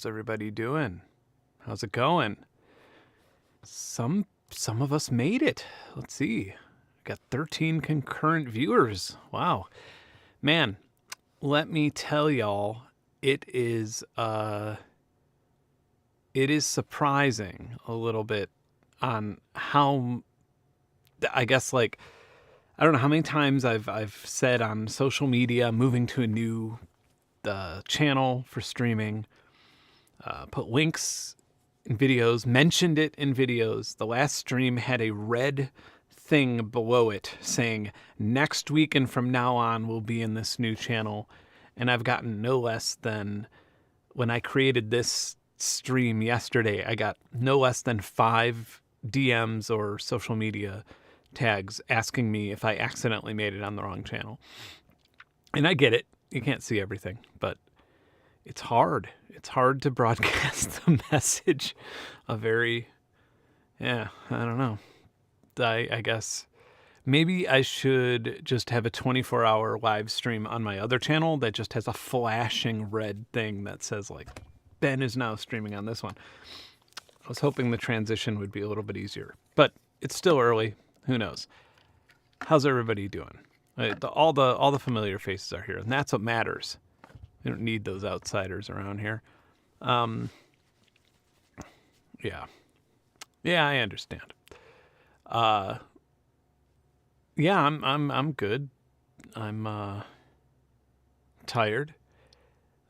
How's everybody doing? How's it going? Some of us made it. Let's see. Got 13 concurrent viewers. Wow. Man, let me tell y'all, it is surprising a little bit on how, I guess, like, I don't know how many times I've said on social media, moving to a new channel for streaming, put links in videos, mentioned it in videos. The last stream had a red thing below it saying, next week and from now on we'll be in this new channel. And I've gotten no less than, when I created this stream yesterday, I got no less than 5 DMs or social media tags asking me if I accidentally made it on the wrong channel. And I get it. You can't see everything, but it's hard. It's hard to broadcast the message. I don't know. I guess maybe I should just have a 24-hour live stream on my other channel that just has a flashing red thing that says, like, Ben is now streaming on this one. I was hoping the transition would be a little bit easier, but it's still early. Who knows? How's everybody doing? All the familiar faces are here, and that's what matters. We don't need those outsiders around here. Yeah, I understand. Yeah, I'm good. I'm tired.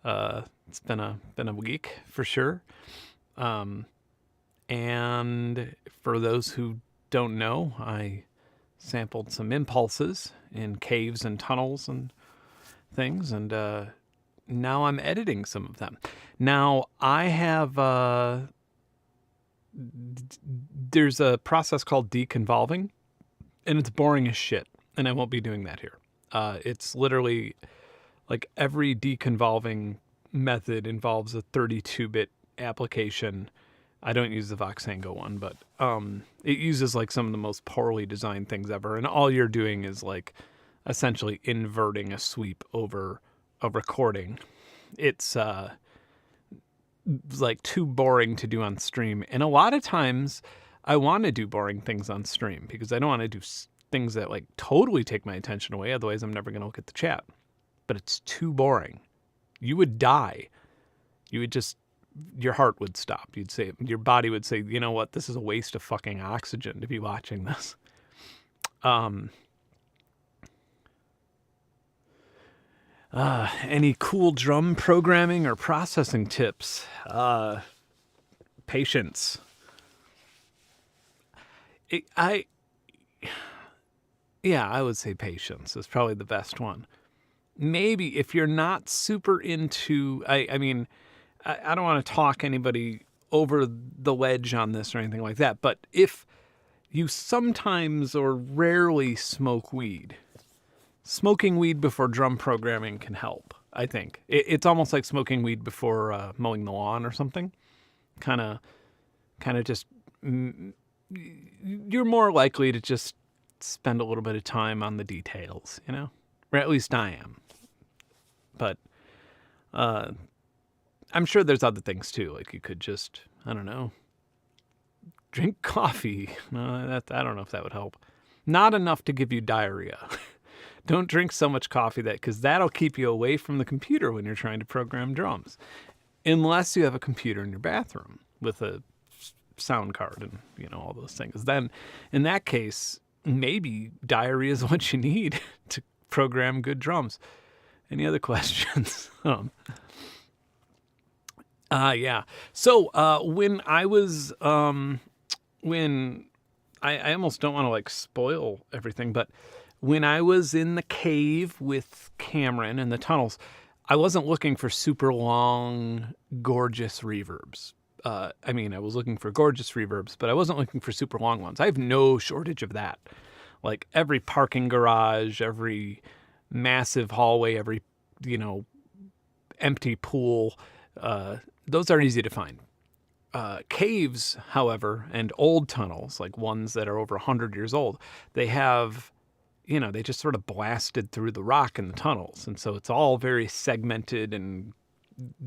It's been a week for sure. And for those who don't know, I sampled some impulses in caves and tunnels and things, and now I'm editing some of them. Now I have there's a process called deconvolving, and it's boring as shit, and I won't be doing that here. It's literally like every deconvolving method involves a 32-bit application. I don't use the Voxango one, but it uses like some of the most poorly designed things ever, and all you're doing is like essentially inverting a sweep over a recording. It's like too boring to do on stream, and a lot of times I want to do boring things on stream because I don't want to do things that like totally take my attention away, otherwise I'm never going to look at the chat. But it's too boring. You would die. You would just, your heart would stop. You'd say, your body would say, you know what, this is a waste of fucking oxygen to be watching this. Any cool drum programming or processing tips? Patience. I would say patience is probably the best one. Maybe if you're not super into, I mean, I don't want to talk anybody over the ledge on this or anything like that, but if you sometimes or rarely smoke weed, smoking weed before drum programming can help, I think. It's almost like smoking weed before mowing the lawn or something. Kind of just, you're more likely to just spend a little bit of time on the details, you know? Or at least I am. But I'm sure there's other things too. Like you could just, I don't know, drink coffee. No, I don't know if that would help. Not enough to give you diarrhea. Don't drink so much coffee because that'll keep you away from the computer when you're trying to program drums. Unless you have a computer in your bathroom with a sound card and, you know, all those things. Then in that case, maybe diarrhea is what you need to program good drums. Any other questions? Yeah. So when I was, when I almost don't want to like spoil everything, but when I was in the cave with Cameron in the tunnels, I wasn't looking for super long, gorgeous reverbs. I mean, I was looking for gorgeous reverbs, but I wasn't looking for super long ones. I have no shortage of that. Like every parking garage, every massive hallway, every, you know, empty pool, those are easy to find. Caves, however, and old tunnels, like ones that are over 100 years old, they have, you know, they just sort of blasted through the rock in the tunnels. And so it's all very segmented and,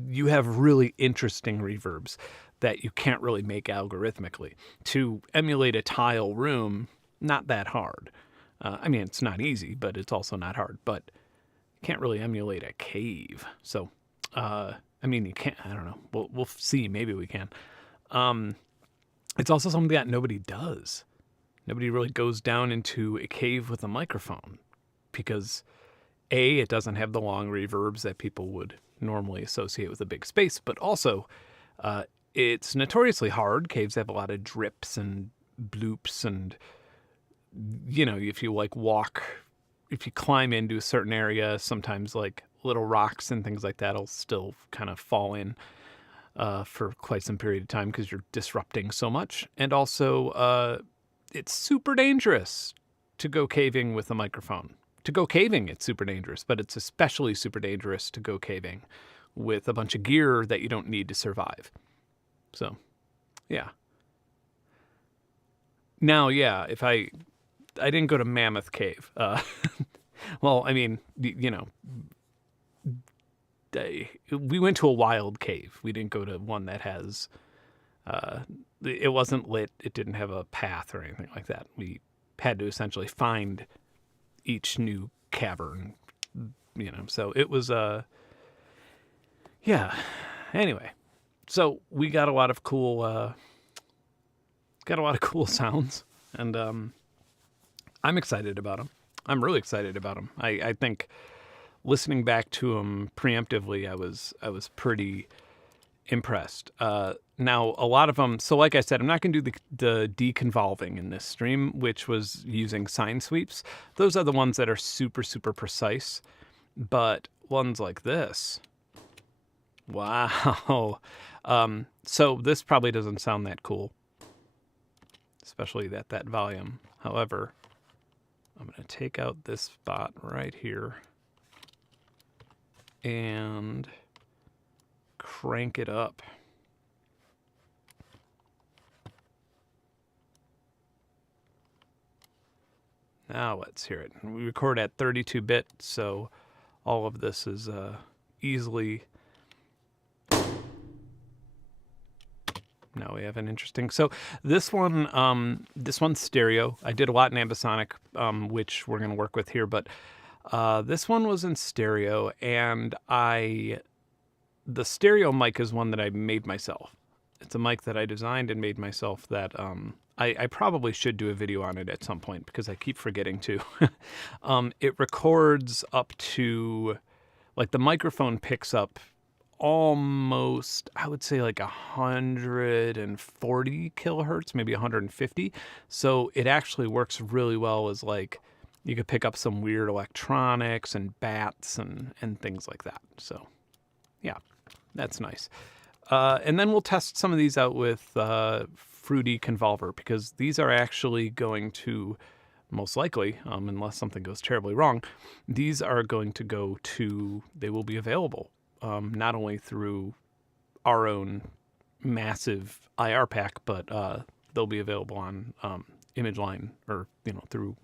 you have really interesting reverbs that you can't really make algorithmically. To emulate a tile room, not that hard. I mean, it's not easy, but it's also not hard. But you can't really emulate a cave. So, I mean, you can't. I don't know. We'll see. Maybe we can. It's also something that nobody does. Nobody really goes down into a cave with a microphone because A, it doesn't have the long reverbs that people would normally associate with a big space, but also it's notoriously hard. Caves have a lot of drips and bloops, and you know, if you like walk, if you climb into a certain area, sometimes like little rocks and things like that will still kind of fall in for quite some period of time because you're disrupting so much. And also, it's super dangerous to go caving with a microphone. To go caving, it's super dangerous, but it's especially super dangerous to go caving with a bunch of gear that you don't need to survive. So, yeah. Now, yeah, if I didn't go to Mammoth Cave. Well, I mean, you know, we went to a wild cave. We didn't go to one that has, it wasn't lit. It didn't have a path or anything like that. We had to essentially find each new cavern, you know, so it was, yeah. Anyway, so we got a lot of cool, sounds, and I'm excited about them. I'm really excited about them. I think listening back to them preemptively, I was pretty impressed. Now, a lot of them, so like I said, I'm not going to do the deconvolving in this stream, which was using sine sweeps. Those are the ones that are super, super precise. But ones like this, wow. So this probably doesn't sound that cool, especially at that volume. However, I'm going to take out this spot right here and crank it up. Now let's hear it. We record at 32-bit, so all of this is easily... Now we have an interesting... So this one's stereo. I did a lot in Ambisonic, which we're going to work with here, but this one was in stereo, and the stereo mic is one that I made myself. It's a mic that I designed and made myself that I probably should do a video on it at some point because I keep forgetting to. It records up to, like, the microphone picks up almost, I would say, like 140 kilohertz, maybe 150. So it actually works really well as, like, you could pick up some weird electronics and bats and things like that. So yeah, that's nice. And then we'll test some of these out with Fruity Convolver, because these are actually going to, most likely, unless something goes terribly wrong, these are going to go to, they will be available not only through our own massive IR pack, but they'll be available on Image Line, or, you know, through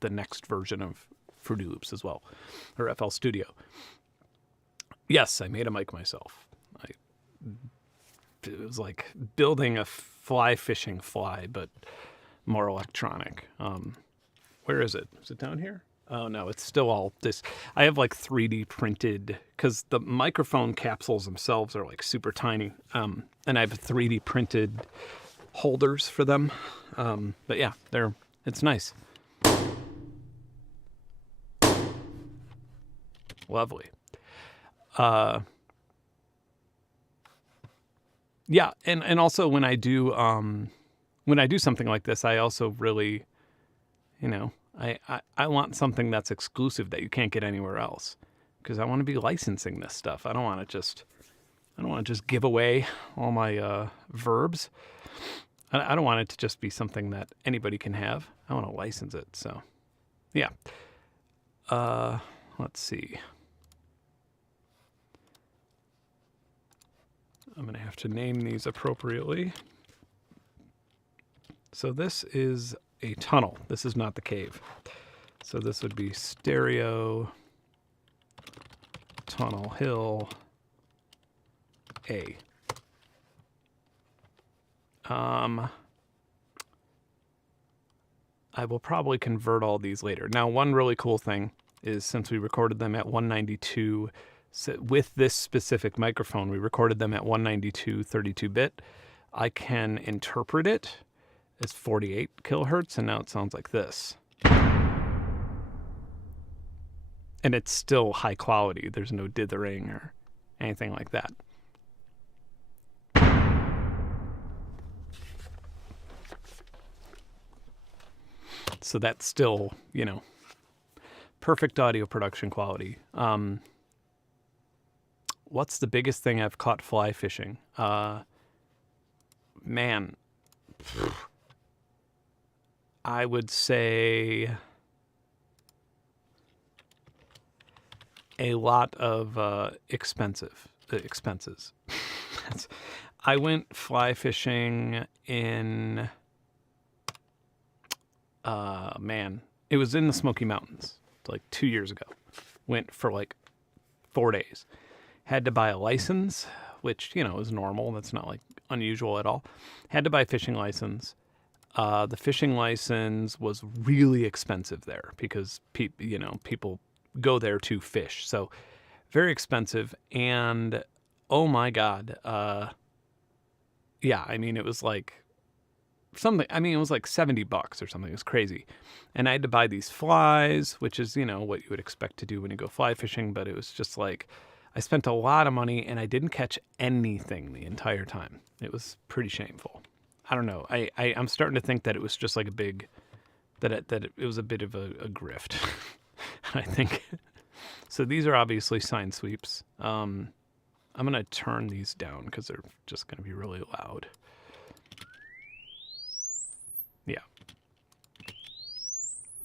the next version of Fruity Loops as well, or FL Studio. Yes, I made a mic myself. It was like building a fly fishing fly, but more electronic. Where is it? Is it down here? Oh no, it's still all this. I have like 3D printed, because the microphone capsules themselves are like super tiny. And I have 3D printed holders for them. But yeah, it's nice. Lovely. Yeah, and also when I do something like this, I also really, you know, I want something that's exclusive that you can't get anywhere else, because I want to be licensing this stuff. I don't want to just give away all my verbs. I don't want it to just be something that anybody can have. I want to license it. So, yeah. Let's see. I'm going to have to name these appropriately. So this is a tunnel. This is not the cave. So this would be stereo, tunnel hill, A. I will probably convert all these later. Now, one really cool thing is since we recorded them at 192, with this specific microphone, we recorded them at 192 32-bit. I can interpret it as 48 kilohertz, and now it sounds like this. And it's still high quality. There's no dithering or anything like that. So that's still, you know, perfect audio production quality. What's the biggest thing I've caught fly fishing? Man, I would say a lot of expenses. I went fly fishing in, man, it was in the Smoky Mountains like 2 years ago. Went for like 4 days. Had to buy a license, which, you know, is normal. That's not like unusual at all. Had to buy a fishing license. The fishing license was really expensive there because people go there to fish. So very expensive. And oh my God. Yeah, I mean, it was like something, I mean, it was like $70 or something. It was crazy. And I had to buy these flies, which is, you know, what you would expect to do when you go fly fishing. But it was just like, I spent a lot of money and I didn't catch anything the entire time. It was pretty shameful. I don't know. I'm starting to think that it was just like a big, that it was a bit of a grift. I think. So these are obviously sine sweeps. I'm going to turn these down because they're just going to be really loud. Yeah.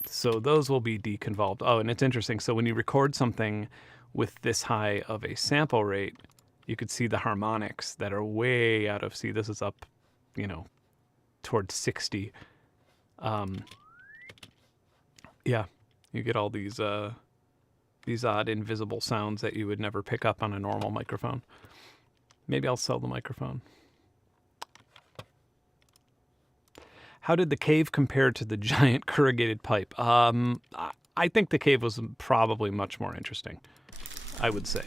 So those will be deconvolved. Oh, and it's interesting. So when you record something with this high of a sample rate, you could see the harmonics that are way out of, see, this is up, you know, towards 60. Yeah, you get all these odd invisible sounds that you would never pick up on a normal microphone. Maybe I'll sell the microphone. How did the cave compare to the giant corrugated pipe? I think the cave was probably much more interesting, I would say.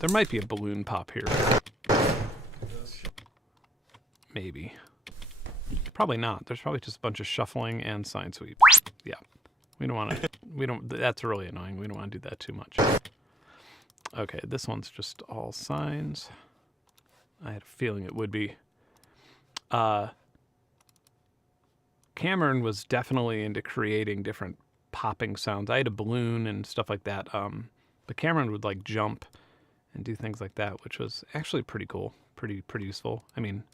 There might be a balloon pop here. Maybe. Probably not. There's probably just a bunch of shuffling and sine sweeps. Yeah. We don't want to, that's really annoying. We don't want to do that too much. Okay, this one's just all sines. I had a feeling it would be. Cameron was definitely into creating different popping sounds. I had a balloon and stuff like that. But Cameron would like jump and do things like that, which was actually pretty cool, pretty useful. I mean,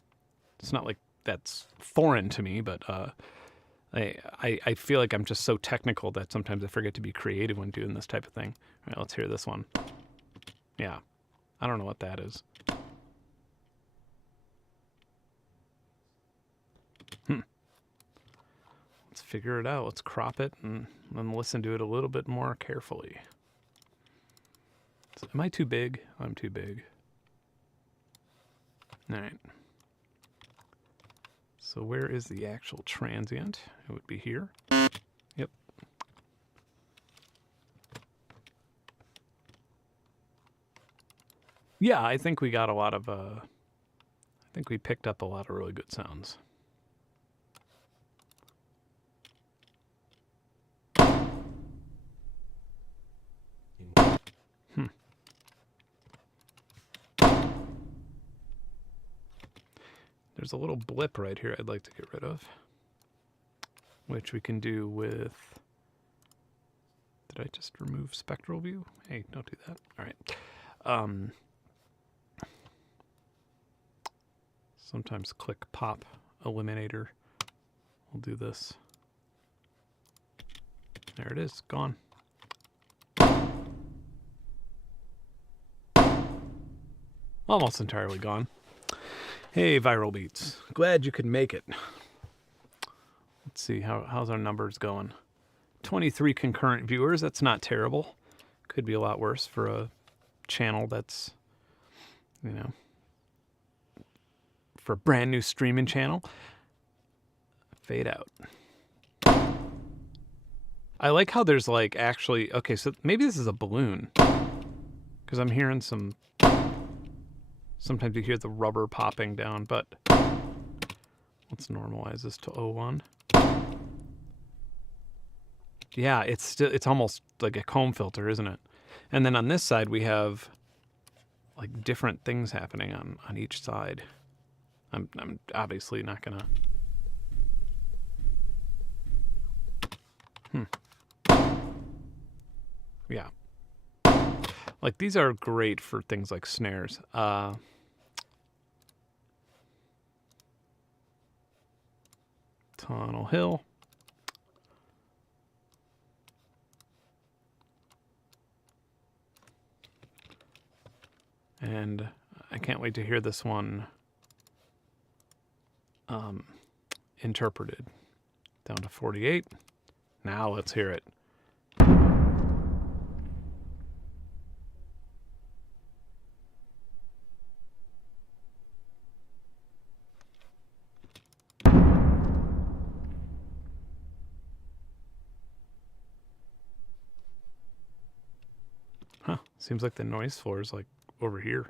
it's not like that's foreign to me, but I feel like I'm just so technical that sometimes I forget to be creative when doing this type of thing. All right, let's hear this one. Yeah, I don't know what that is. Let's figure it out. Let's crop it and then listen to it a little bit more carefully. So, am I too big? I'm too big. All right. So where is the actual transient? It would be here. Yep. Yeah, I think we got a lot of, I think we picked up a lot of really good sounds. There's a little blip right here I'd like to get rid of, which we can do with, did I just remove spectral view? Hey, don't do that. All right. Sometimes click pop eliminator. We'll do this. There it is, gone. Almost entirely gone. Hey, Viral Beats. Glad you could make it. Let's see, how's our numbers going? 23 concurrent viewers. That's not terrible. Could be a lot worse for a channel that's, you know, for a brand new streaming channel. Fade out. I like how there's like actually, okay, so maybe this is a balloon, because I'm hearing some, sometimes you hear the rubber popping down, but let's normalize this to 01. Yeah, it's almost like a comb filter, isn't it? And then on this side we have like different things happening on each side. I'm obviously not gonna. Yeah. Like these are great for things like snares. Tunnel Hill. And I can't wait to hear this one interpreted. Down to 48. Now let's hear it. Huh, seems like the noise floor is like over here.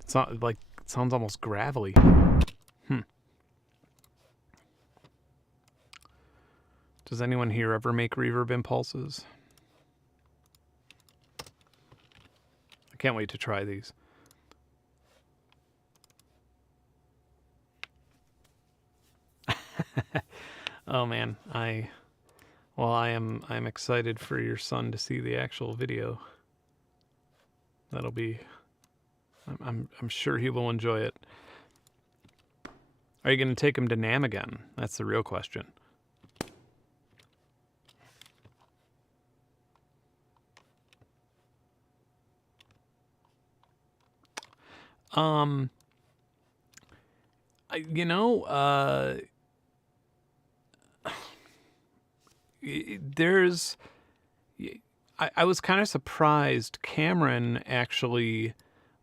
It's not like, it sounds almost gravelly. Does anyone here ever make reverb impulses? I can't wait to try these. Oh man, I'm excited for your son to see the actual video. That'll be, I'm sure he will enjoy it. Are you going to take him to NAMM again? That's the real question. I was kind of surprised. Cameron actually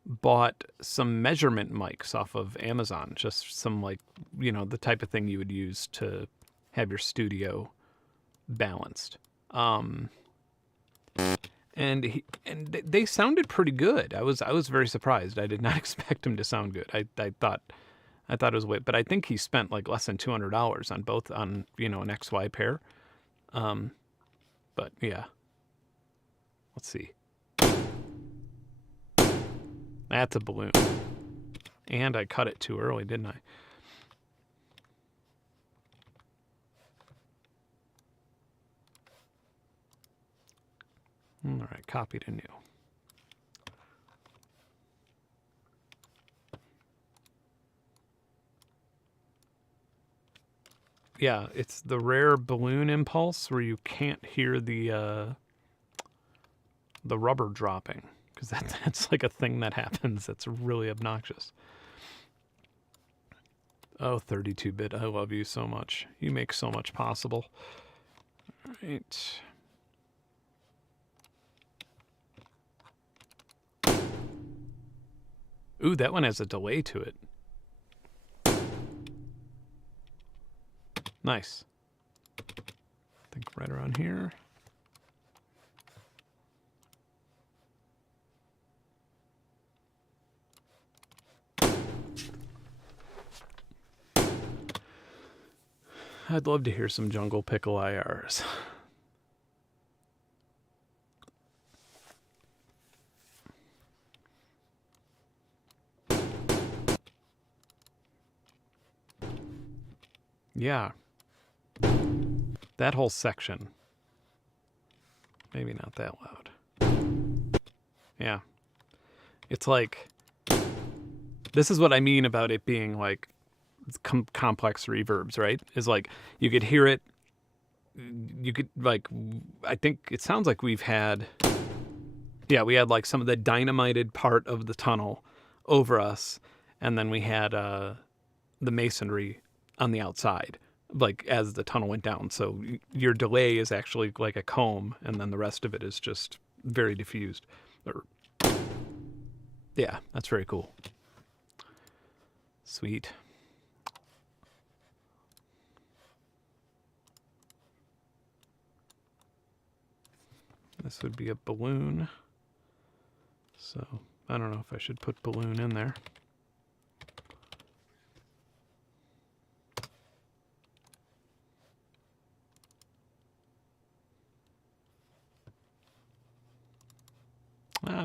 bought some measurement mics off of Amazon, just some, like, you know, the type of thing you would use to have your studio balanced. And they sounded pretty good. I was very surprised. I did not expect them to sound good. I thought it was weird, but I think he spent like less than $200 on both, on, you know, an XY pair. But yeah, let's see. That's a balloon. And I cut it too early, didn't I? All right, copy to new. Yeah, it's the rare balloon impulse where you can't hear the rubber dropping, because that's like a thing that happens that's really obnoxious. Oh, 32-bit, I love you so much. You make so much possible. All right. Ooh, that one has a delay to it. Nice. I think right around here. I'd love to hear some Jungle Pickle IRs. Yeah. That whole section. Maybe not that loud. Yeah. It's like, this is what I mean about it being like complex reverbs, right? Is like, you could hear it, you could, like, I think it sounds like we've had, yeah, we had like some of the dynamited part of the tunnel over us, and then we had the masonry on the outside, like as the tunnel went down. So your delay is actually like a comb, and then the rest of it is just very diffused. Yeah, that's very cool. Sweet. This would be a balloon. So I don't know if I should put balloon in there.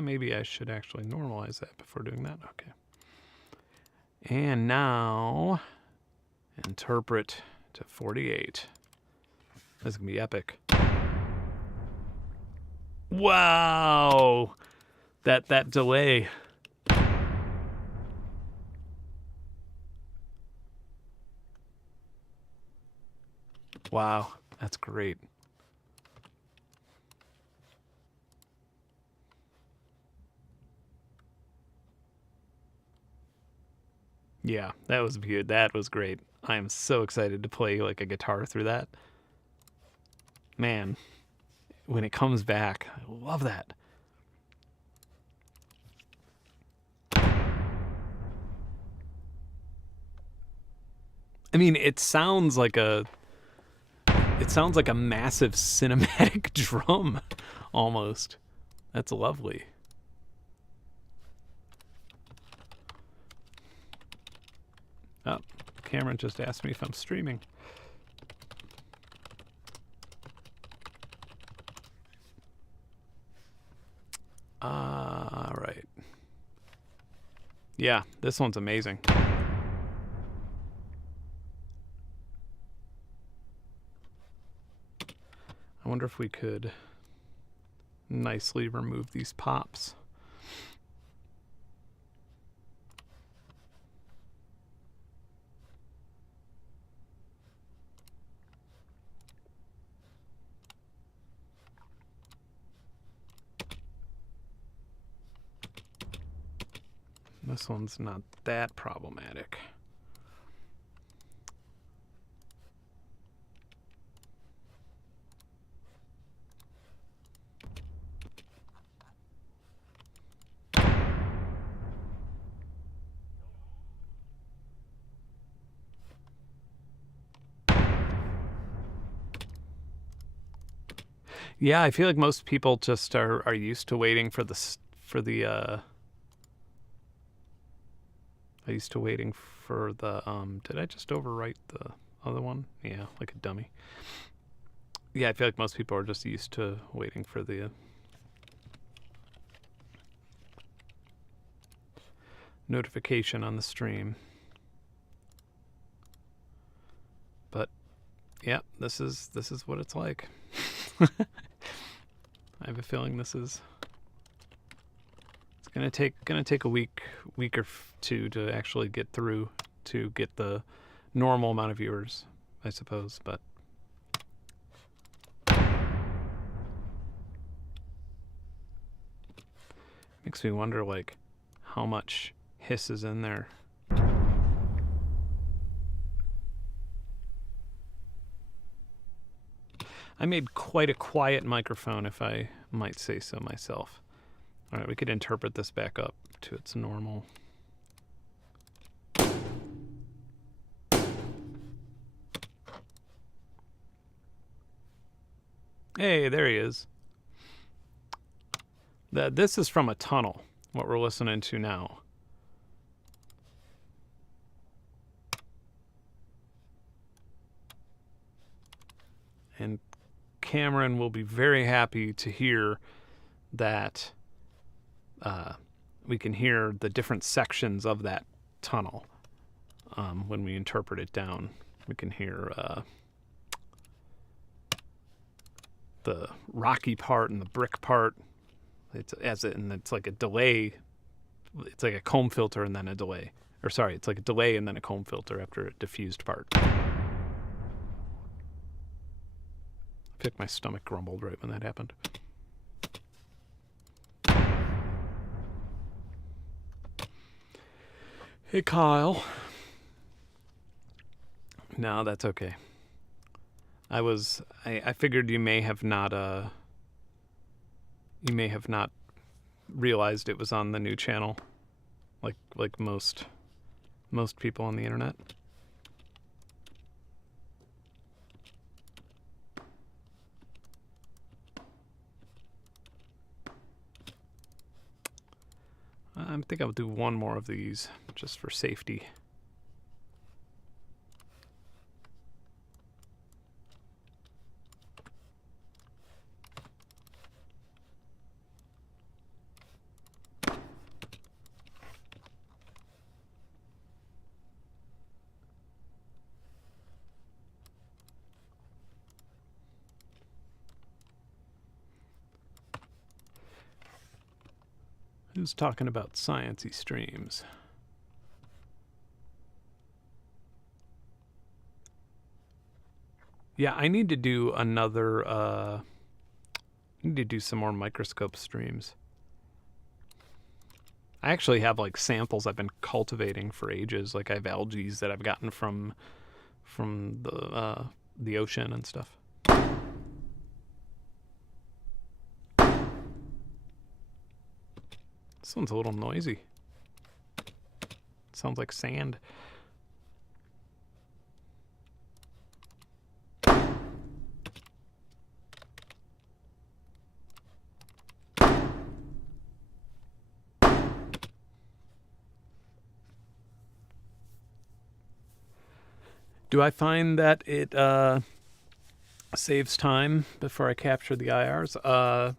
Maybe I should actually normalize that before doing that. Okay. And now interpret to 48. This is going to be epic. Wow! That delay. Wow, that's great. Yeah, that was good. That was great. I am so excited to play like a guitar through that. Man, when it comes back, I love that. I mean, it sounds like a massive cinematic drum almost. That's lovely. Oh, Cameron just asked me if I'm streaming. Right. Yeah, this one's amazing. I wonder if we could nicely remove these pops. This one's not that problematic. Yeah, I feel like most people just are used to waiting for the I used to waiting for the did I just overwrite the other one? Yeah, like a dummy. Yeah, I feel like most people are just used to waiting for the notification on the stream. But yeah, this is what it's like. I have a feeling it's gonna take a week or two to actually get through to get the normal amount of viewers, I suppose, but makes me wonder like how much hiss is in there. I made quite a quiet microphone, if I might say so myself. All right, we could interpret this back up to its normal. Hey, there he is. This is from a tunnel, what we're listening to now. And Cameron will be very happy to hear that we can hear the different sections of that tunnel when we interpret it down. We can hear the rocky part and the brick part. And it's like a delay. It's like a comb filter and then a delay. Or sorry, it's like a delay and then a comb filter after a diffused part. I feel like my stomach grumbled right when that happened. Hey, Kyle. No, that's okay. I figured you may have not realized it was on the new channel, like most people on the internet. I think I'll do one more of these just for safety. Who's talking about sciencey streams? Yeah, I need to do another, I need to do some more microscope streams. I actually have like samples I've been cultivating for ages. Like I have algae that I've gotten from the ocean and stuff. This one's a little noisy. It sounds like sand. Do I find that it saves time before I capture the IRs?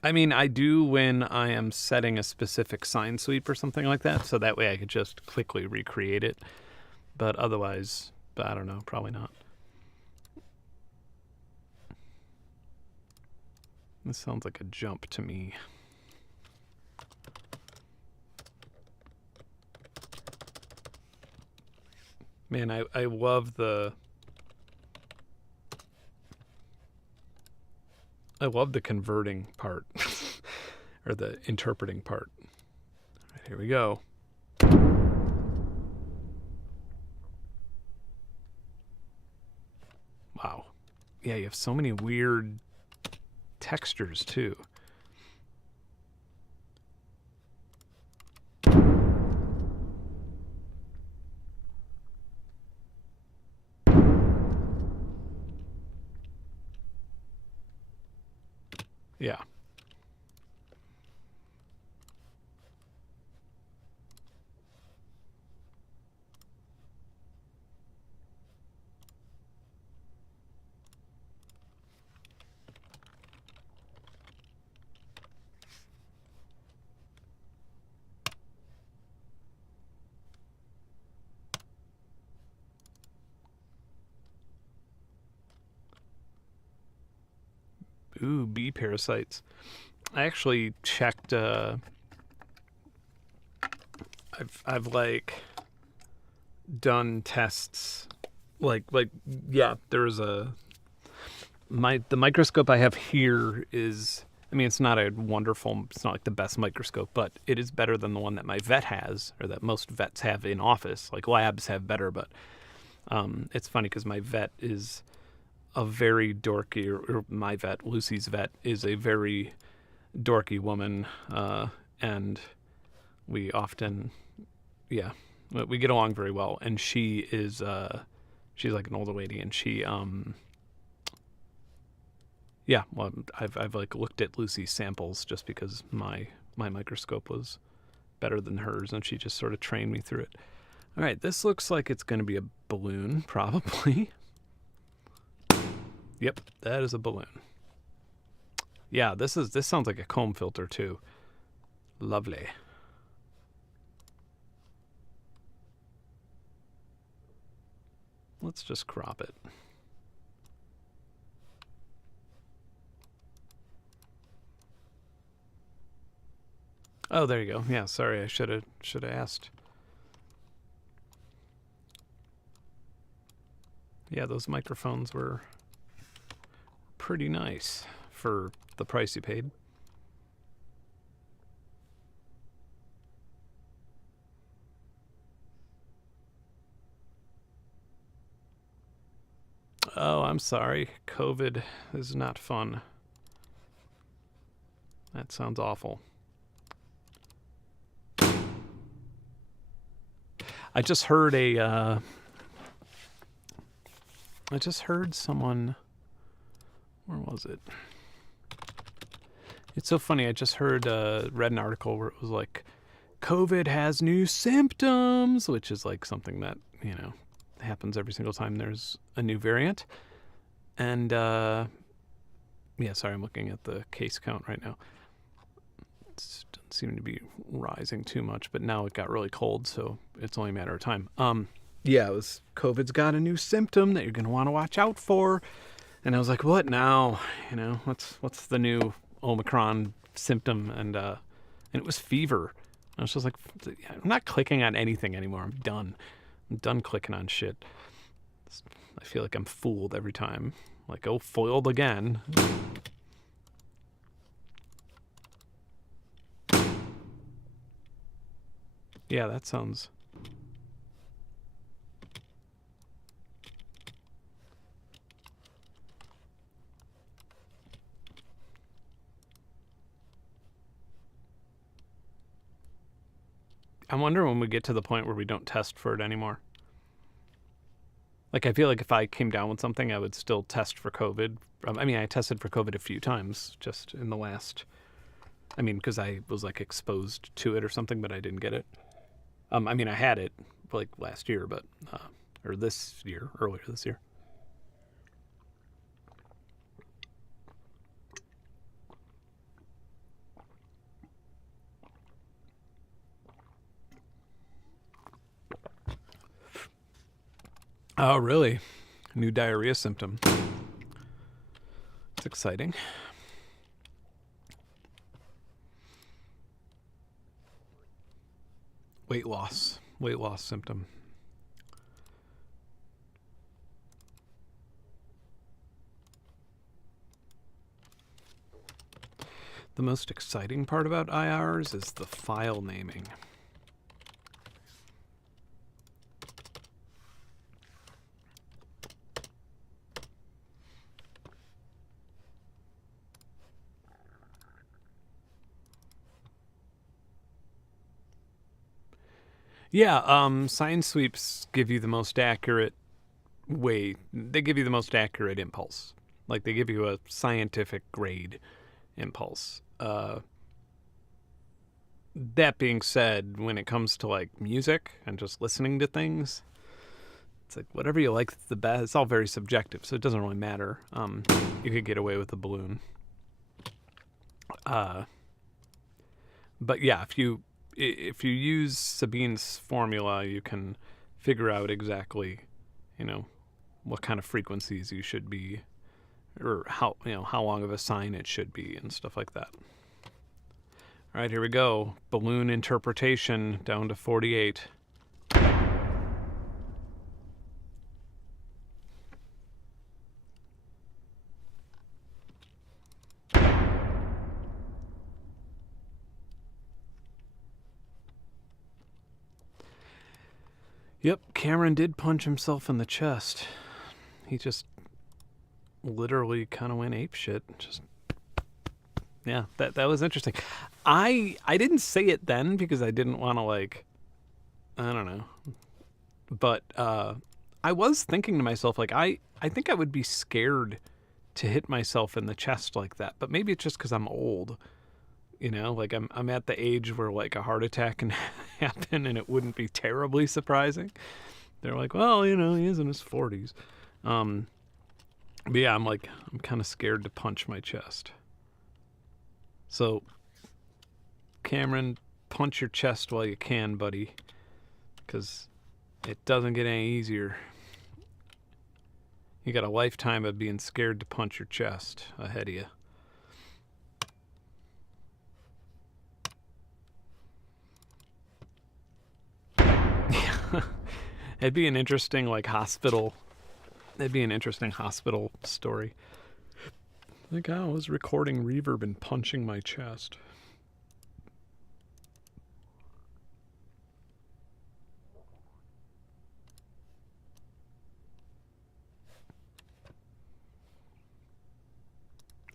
I mean, I do when I am setting a specific sign sweep or something like that, so that way I could just quickly recreate it. But otherwise, I don't know, probably not. This sounds like a jump to me. Man, I love the converting part or the interpreting part. All right, here we go. Wow. Yeah, you have so many weird textures too. Yeah. Ooh, bee parasites. I actually checked. I've like done tests. Like yeah, there was the microscope I have here is. I mean, it's not like the best microscope, but it is better than the one that my vet has, or that most vets have in office. Like labs have better, but it's funny because my vet is a very dorky, or my vet, Lucy's vet, is a very dorky woman, and we often, yeah, we get along very well. And she is, she's like an older lady, and she, yeah, well, I've like looked at Lucy's samples just because my microscope was better than hers, and she just sort of trained me through it. All right, this looks like it's going to be a balloon, probably. Yep, that is a balloon. Yeah, this sounds like a comb filter too. Lovely. Let's just crop it. Oh, there you go. Yeah, sorry, I should have asked. Yeah, those microphones were pretty nice for the price you paid. Oh, I'm sorry. COVID is not fun. That sounds awful. I just heard someone, where was it? It's so funny. I just read an article where it was like, COVID has new symptoms, which is like something that, you know, happens every single time there's a new variant. And, yeah, sorry, I'm looking at the case count right now. It doesn't seem to be rising too much, but now it got really cold, so it's only a matter of time. Yeah, it was COVID's got a new symptom that you're going to want to watch out for. And I was like, what now? You know, what's the new Omicron symptom? And it was fever. I was just like, I'm not clicking on anything anymore. I'm done. I'm done clicking on shit. I feel like I'm fooled every time. Like, oh, foiled again. Yeah, that sounds... I wonder when we get to the point where we don't test for it anymore. Like, I feel like if I came down with something, I would still test for COVID. I mean, I tested for COVID a few times just in the last... I mean, because I was, like, exposed to it or something, but I didn't get it. I mean, I had it, like, last year, but... or this year, earlier this year. Oh, really? New diarrhea symptom. It's exciting. Weight loss symptom. The most exciting part about IRs is the file naming. Yeah, sign sweeps give you the most accurate way. They give you the most accurate impulse. Like, they give you a scientific grade impulse. That being said, when it comes to, like, music and just listening to things, it's like whatever you like the best. It's all very subjective, so it doesn't really matter. You could get away with a balloon. But yeah, if you use Sabine's formula, you can figure out exactly, you know, what kind of frequencies you should be, or how long of a sign it should be, and stuff like that. All right, here we go. Balloon interpretation down to 48. Yep, Cameron did punch himself in the chest. He just literally kind of went apeshit. Just, yeah, that was interesting. I didn't say it then because I didn't want to, like, I don't know. But I was thinking to myself, like, I think I would be scared to hit myself in the chest like that. But maybe it's just because I'm old. You know, like, I'm at the age where, like, a heart attack can happen and it wouldn't be terribly surprising. They're like, well, you know, he is in his 40s. But yeah, I'm kind of scared to punch my chest. So, Cameron, punch your chest while you can, buddy. Because it doesn't get any easier. You got a lifetime of being scared to punch your chest ahead of you. It'd be an interesting, like, hospital. It'd be an interesting hospital story. Like, I was recording Reverb and punching my chest.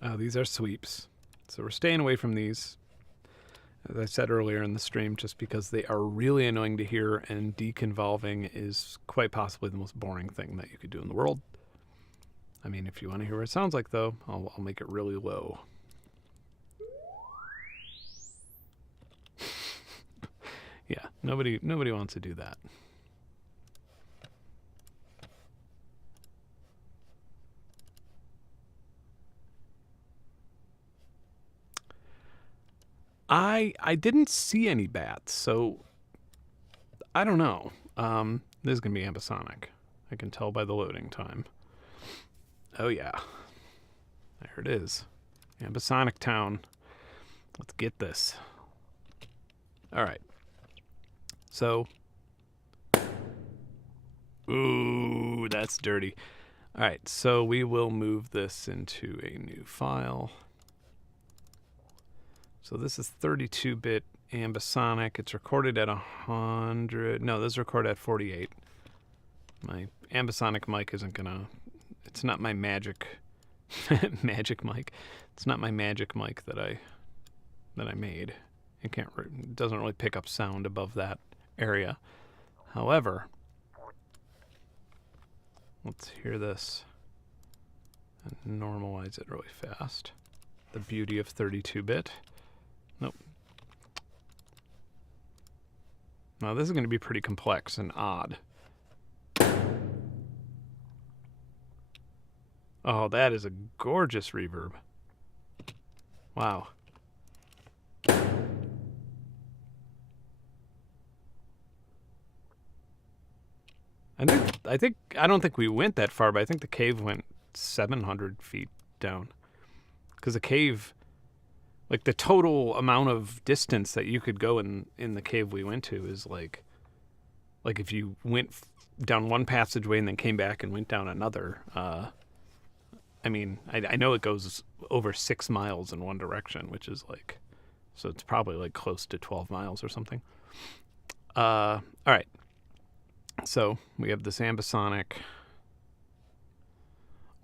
Oh, these are sweeps. So we're staying away from these, as I said earlier in the stream, just because they are really annoying to hear, and deconvolving is quite possibly the most boring thing that you could do in the world. I mean, if you want to hear what it sounds like, though, I'll make it really low. Yeah, nobody wants to do that. I didn't see any bats, so I don't know. This is gonna be ambisonic. I can tell by the loading time. Oh yeah, there it is, Ambisonic Town. Let's get this. All right. So, ooh, that's dirty. All right, so we will move this into a new file. So this is 32-bit ambisonic. It's recorded at 100. No, this is recorded at 48. My ambisonic mic isn't gonna. It's not my magic magic mic. It's not my magic mic that I made. It doesn't really pick up sound above that area. However, let's hear this and normalize it really fast. The beauty of 32-bit. Nope. Now this is going to be pretty complex and odd. Oh, that is a gorgeous reverb. Wow. I don't think we went that far, but I think the cave went 700 feet down. Because the cave, like the total amount of distance that you could go in the cave we went to is like if you went down one passageway and then came back and went down another. I mean, I know it goes over 6 miles in one direction, which is like, so it's probably like close to 12 miles or something. All right. So we have this ambisonic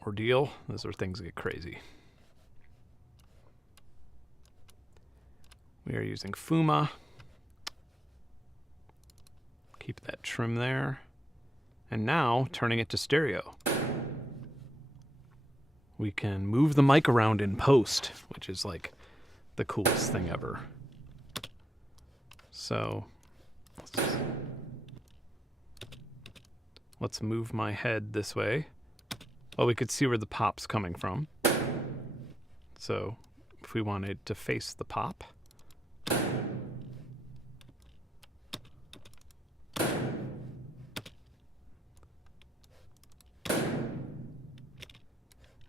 ordeal. Those are things that get crazy. We are using Fuma. Keep that trim there. And now turning it to stereo. We can move the mic around in post, which is like the coolest thing ever. So let's move my head this way. Well, we could see where the pop's coming from. So if we wanted to face the pop,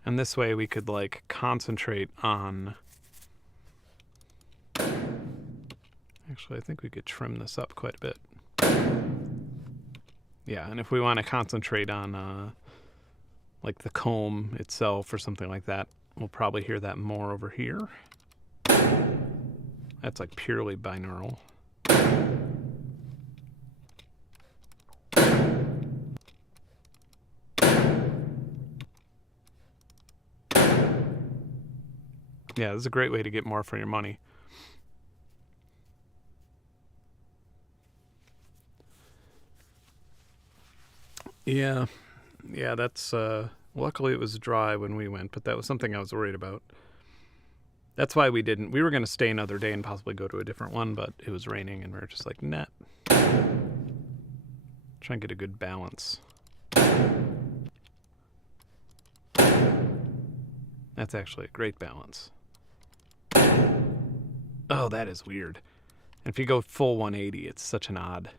and this way we could like concentrate on, actually I think we could trim this up quite a bit. Yeah, and if we want to concentrate on like the comb itself or something like that, we'll probably hear that more over here. That's like purely binaural. Yeah, this is a great way to get more for your money. Yeah, that's, luckily it was dry when we went, but that was something I was worried about. That's why we didn't. We were going to stay another day and possibly go to a different one, but it was raining and we were just like, nah. Try and get a good balance. That's actually a great balance. Oh, that is weird. And if you go full 180, it's such an odd.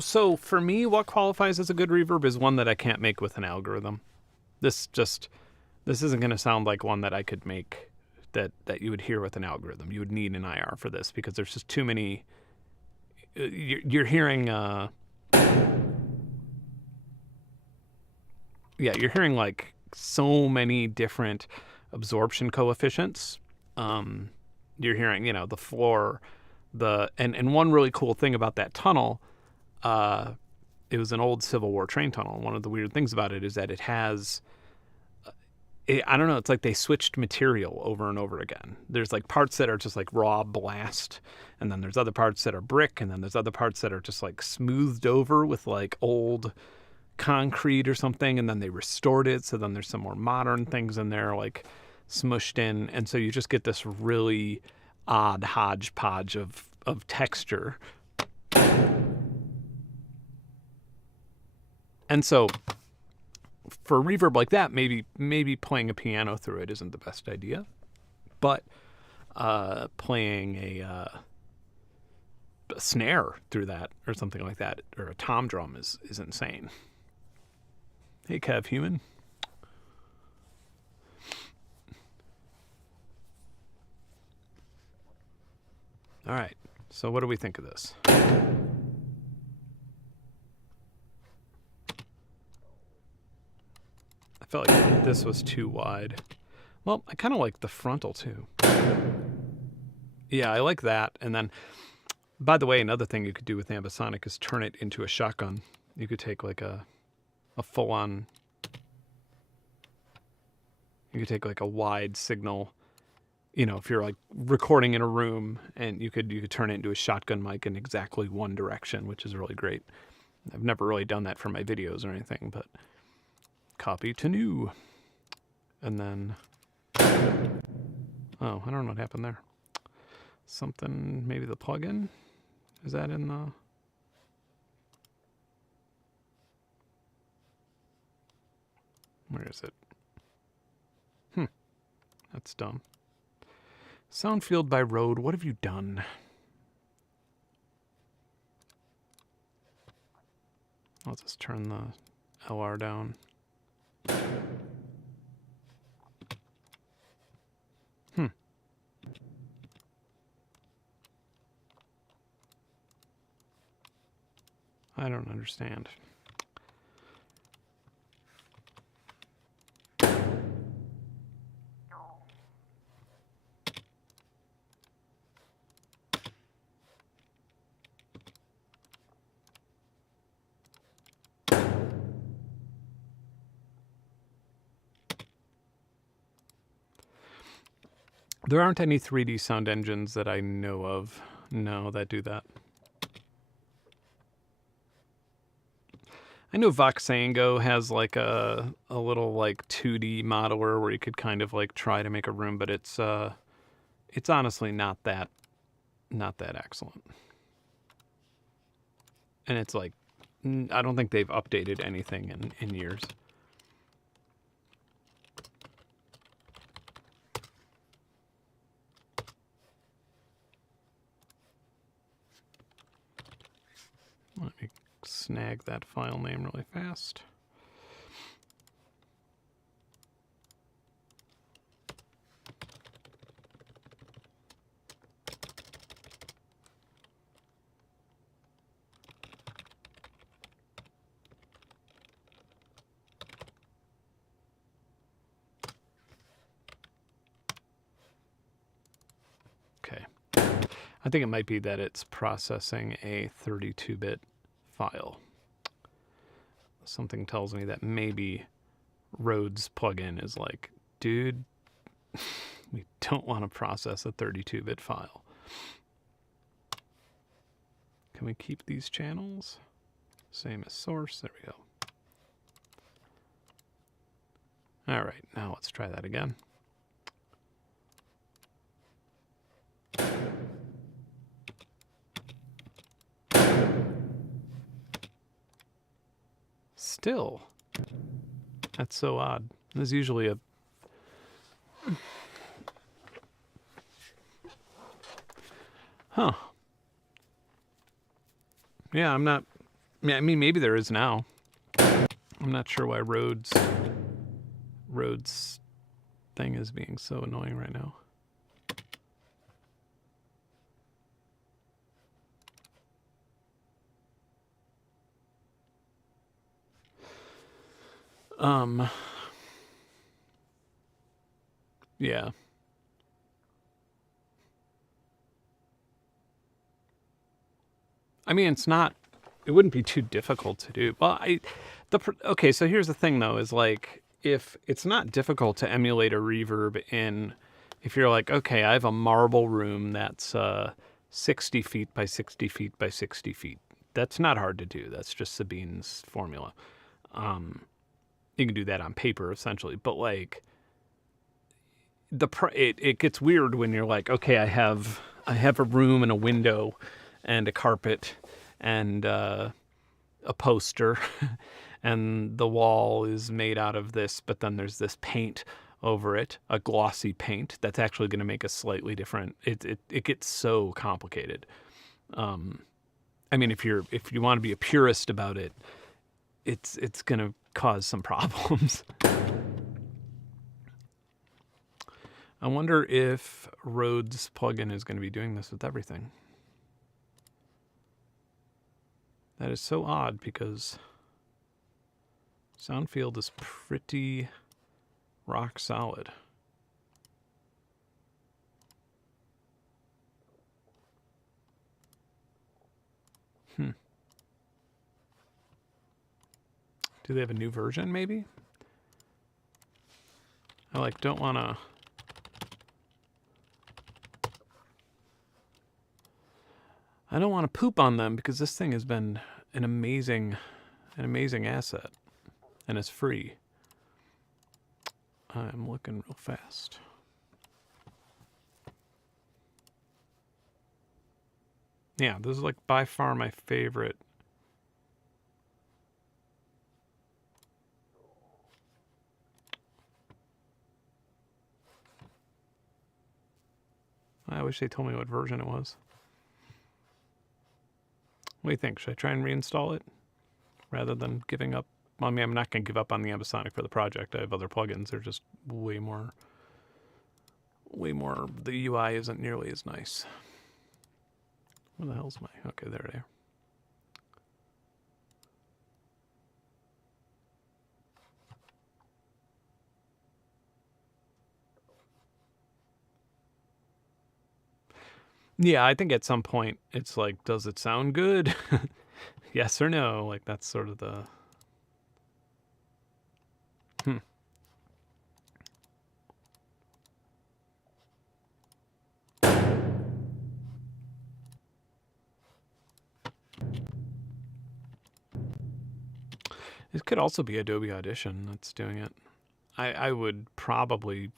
So for me, what qualifies as a good reverb is one that I can't make with an algorithm. This isn't going to sound like one that I could make that you would hear with an algorithm. You would need an IR for this because there's just too many. You're hearing, you're hearing like so many different absorption coefficients. You're hearing, the floor, and one really cool thing about that tunnel, it was an old Civil War train tunnel. And one of the weird things about it is that it has, I don't know, it's like they switched material over and over again. There's like parts that are just like raw blast, and then there's other parts that are brick, and then there's other parts that are just like smoothed over with like old concrete or something, and then they restored it, so then there's some more modern things in there like smushed in, and so you just get this really odd hodgepodge of texture. And so for reverb like that, maybe playing a piano through it isn't the best idea, but playing a snare through that or something like that, or a tom drum is insane. Hey, Kev Human. All right, so what do we think of this? I felt like this was too wide. Well, I kind of like the frontal too. Yeah, I like that. And then, by the way, another thing you could do with Ambisonic is turn it into a shotgun. You could take like a full-on, you could take like a wide signal, you know, if you're like recording in a room, and you could turn it into a shotgun mic in exactly one direction, which is really great. I've never really done that for my videos or anything, but copy to new. And then, oh, I don't know what happened there. Something, maybe the plugin? Is that in the... Where is it? That's dumb. Sound field by Rode, what have you done? I'll just turn the LR down. I don't understand. There aren't any 3D sound engines that I know of, no, that do that. I know Voxango has like a little like 2D modeler where you could kind of like try to make a room, but it's honestly not that excellent. And it's like, I don't think they've updated anything in years. Let me snag that file name really fast. Okay. I think it might be that it's processing a 32-bit file. Something tells me that maybe Rode's plugin is like, dude, we don't want to process a 32-bit file. Can we keep these channels? Same as source. There we go. All right, now let's try that again. Still, that's so odd. There's usually a... Huh. Yeah, I'm not... I mean, maybe there is now. I'm not sure why Rode's thing is being so annoying right now. Yeah. I mean, it's not it wouldn't be too difficult to do. Well, okay, so here's the thing though, is like, if it's not difficult to emulate a reverb in, if you're like, okay, I have a marble room that's 60 feet by 60 feet by 60 feet. That's not hard to do. That's just Sabine's formula. You can do that on paper essentially, but like it gets weird when you're like, okay, I have a room and a window and a carpet and a poster and the wall is made out of this, but then there's this paint over it, a glossy paint that's actually going to make a slightly different. It gets so complicated. I mean, if you want to be a purist about it, it's going to cause some problems. I wonder if Rhodes plugin is going to be doing this with everything. That is so odd because Soundfield is pretty rock solid. Do they have a new version maybe? I like don't want to... I don't want to poop on them because this thing has been an amazing asset, and it's free. I'm looking real fast. Yeah, this is like by far my favorite. I wish they told me what version it was. What do you think? Should I try and reinstall it rather than giving up? Well, I mean, I'm not going to give up on the Ambisonic for the project. I have other plugins. They're just way more. The UI isn't nearly as nice. Where the hell's my... Okay, there they are. Yeah, I think at some point it's like, does it sound good? Yes or no? Like, that's sort of the... It could also be Adobe Audition that's doing it. I would probably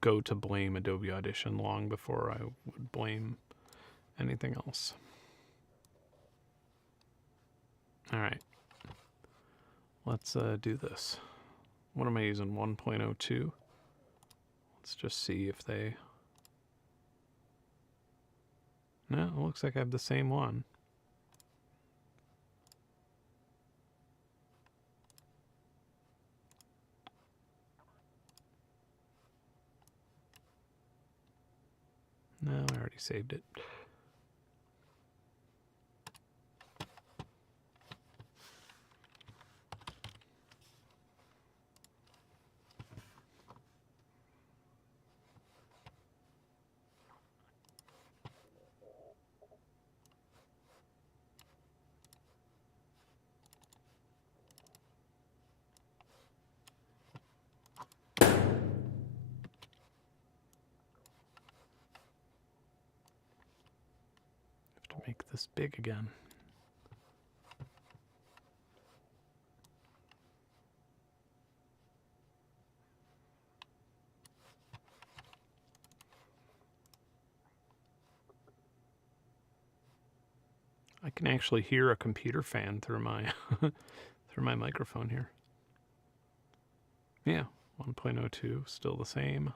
go to blame Adobe Audition long before I would blame anything else. All right. Let's do this. What am I using? 1.02. Let's just see if they... No, it looks like I have the same one. No, I already saved it. Make this big again. I can actually hear a computer fan through my through my microphone here. Yeah, 1.02 still the same.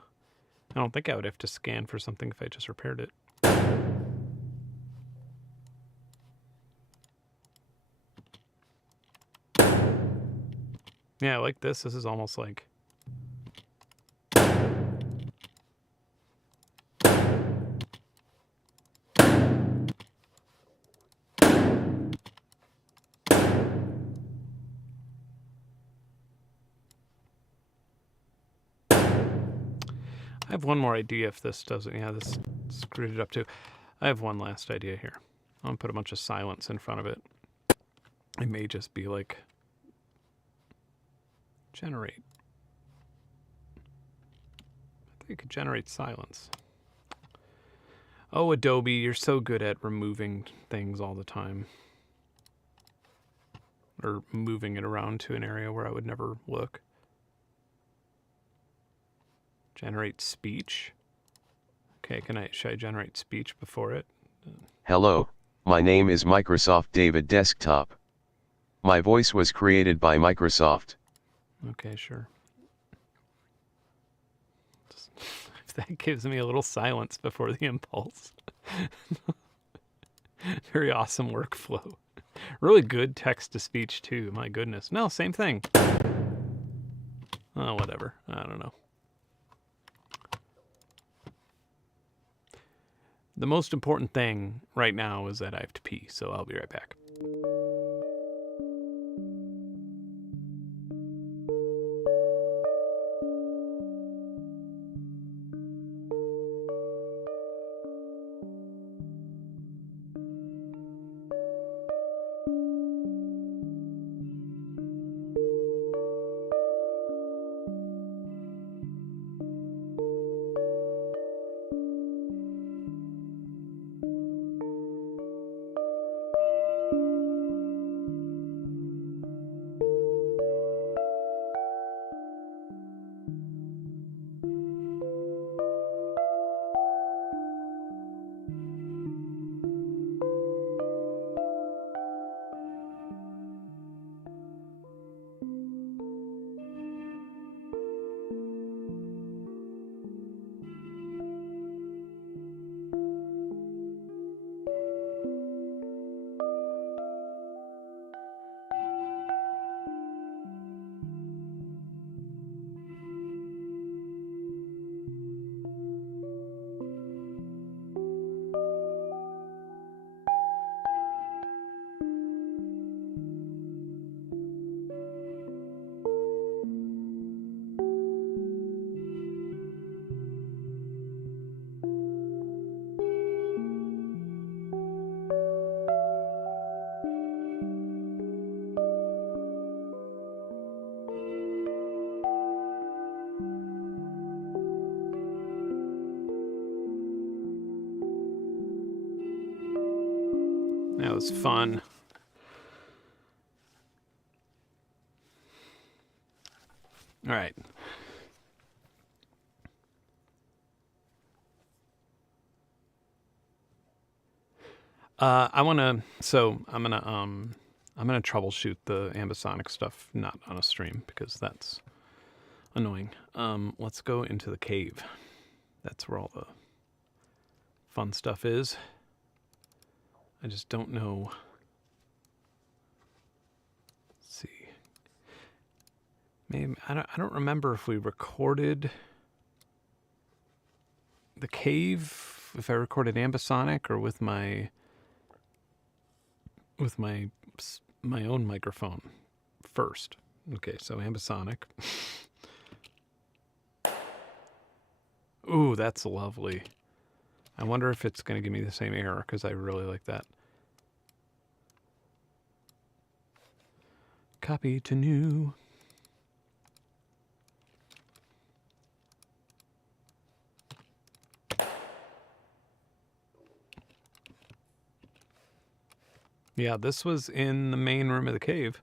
I don't think I would have to scan for something if I just repaired it. Yeah, like this. This is almost like... I have one more idea if this doesn't... Yeah, this screwed it up too. I have one last idea here. I'm going to put a bunch of silence in front of it. It may just be like generate. I think it could generate silence. Oh, Adobe, you're so good at removing things all the time. Or moving it around to an area where I would never look. Generate speech. Okay, should I generate speech before it? Hello, my name is Microsoft David Desktop. My voice was created by Microsoft. Okay, sure. If that gives me a little silence before the impulse. Very awesome workflow. Really good text-to-speech, too. My goodness. No, same thing. Oh, whatever. I don't know. The most important thing right now is that I have to pee, so I'll be right back. That was fun. All right. I'm gonna troubleshoot the Ambisonics stuff, not on a stream, because that's annoying. Let's go into the cave. That's where all the fun stuff is. I just don't know. Let's see. Maybe I don't remember if we recorded the cave, if I recorded Ambisonic or with my own microphone first. Okay, so Ambisonic. Ooh, that's lovely. I wonder if it's going to give me the same error, because I really like that. Copy to new. Yeah, this was in the main room of the cave.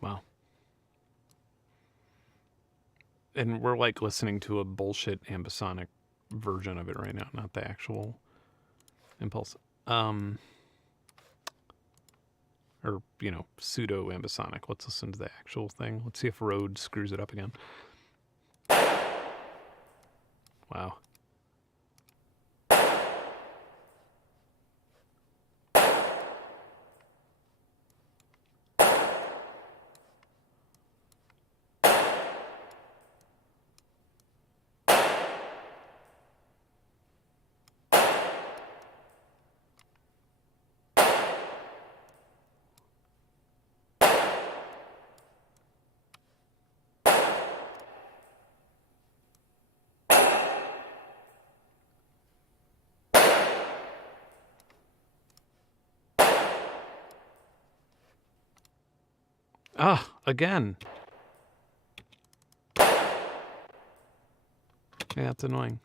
Wow. And we're like listening to a bullshit Ambisonic version of it right now, not the actual Impulse. Or, you know, pseudo Ambisonic. Let's listen to the actual thing. Let's see if Rode screws it up again. Wow. Ah, again. Yeah, it's annoying.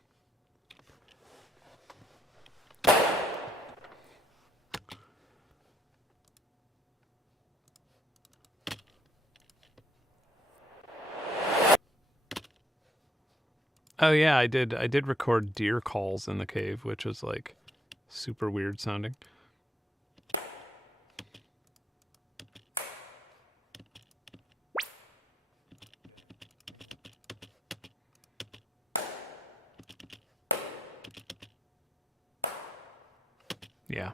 Oh yeah, I did record deer calls in the cave, which was like super weird sounding. Yeah.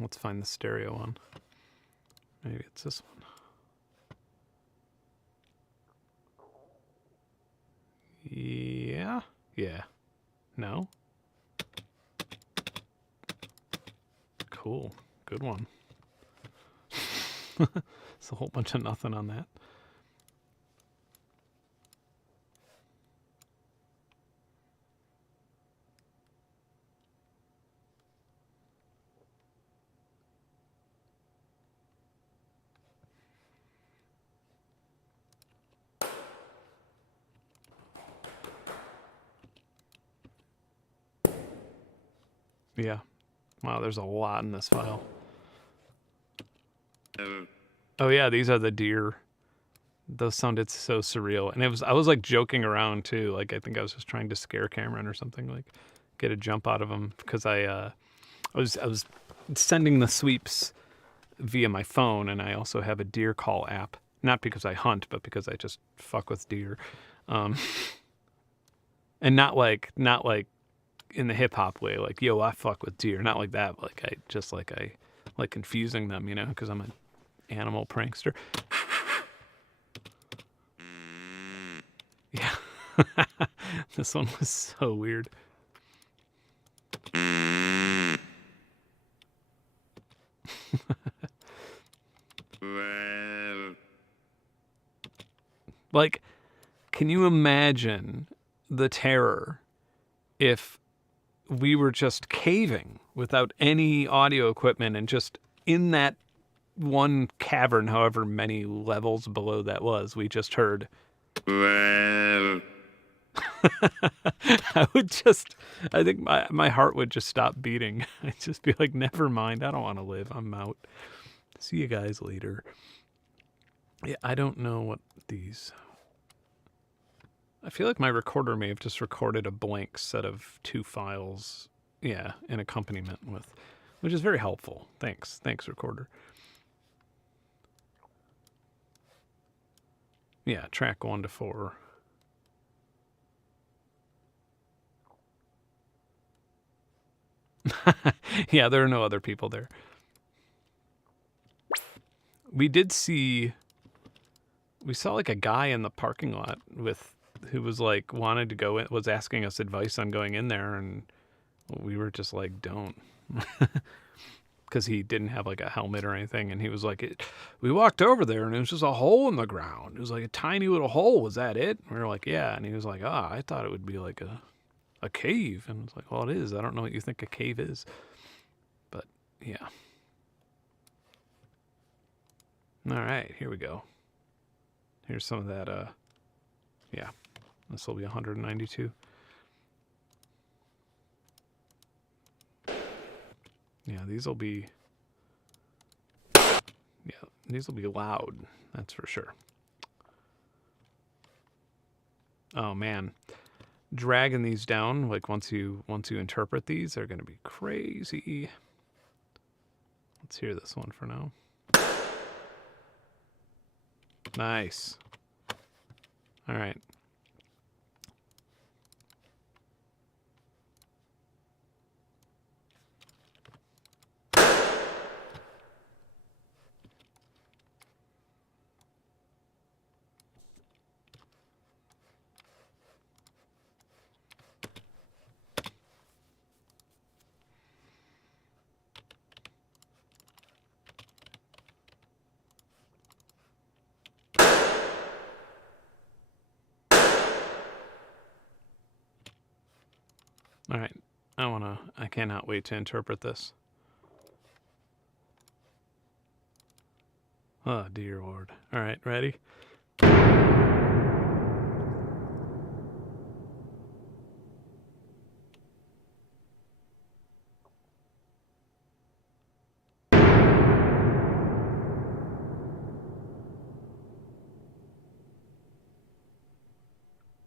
Let's find the stereo one. Maybe it's this one. Yeah. Yeah. No. Cool. Good one. It's a whole bunch of nothing on that. Yeah. Wow, there's a lot in this file. Oh yeah, these are the deer. Those sounded so surreal. And I was like joking around too. Like I think I was just trying to scare Cameron or something, like get a jump out of him because I was sending the sweeps via my phone, and I also have a deer call app. Not because I hunt, but because I just fuck with deer. And not like in the hip hop way, like yo, I fuck with deer. Not like that. But like I like confusing them, you know, because I'm an animal prankster. Yeah. This one was so weird. Like, can you imagine the terror if we were just caving without any audio equipment and just in that one cavern, however many levels below that was, we just heard. I think my heart would just stop beating. I'd just be like, never mind, I don't want to live. I'm out. See you guys later. Yeah, I don't know what these... I feel like my recorder may have just recorded a blank set of 2 files, yeah, in accompaniment with, which is very helpful. Thanks, recorder. Yeah, track 1 to 4. Yeah, there are no other people there. We saw like a guy in the parking lot who was like wanted to go in, was asking us advice on going in there, and we were just like, don't. Because he didn't have like a helmet or anything, and he was like, we walked over there and it was just a hole in the ground. It was like a tiny little hole. Was that it? And we were like, yeah. And he was like, I thought it would be like a cave. And it's like, well, it is. I don't know what you think a cave is, but yeah. All right, here we go. Here's some of that. Yeah, this will be 192. Yeah, these will be loud. That's for sure. Oh man, dragging these down, like once you interpret these, they're going to be crazy. Let's hear this one for now. Nice. All right. All right. I cannot wait to interpret this. Oh, dear Lord. All right, ready?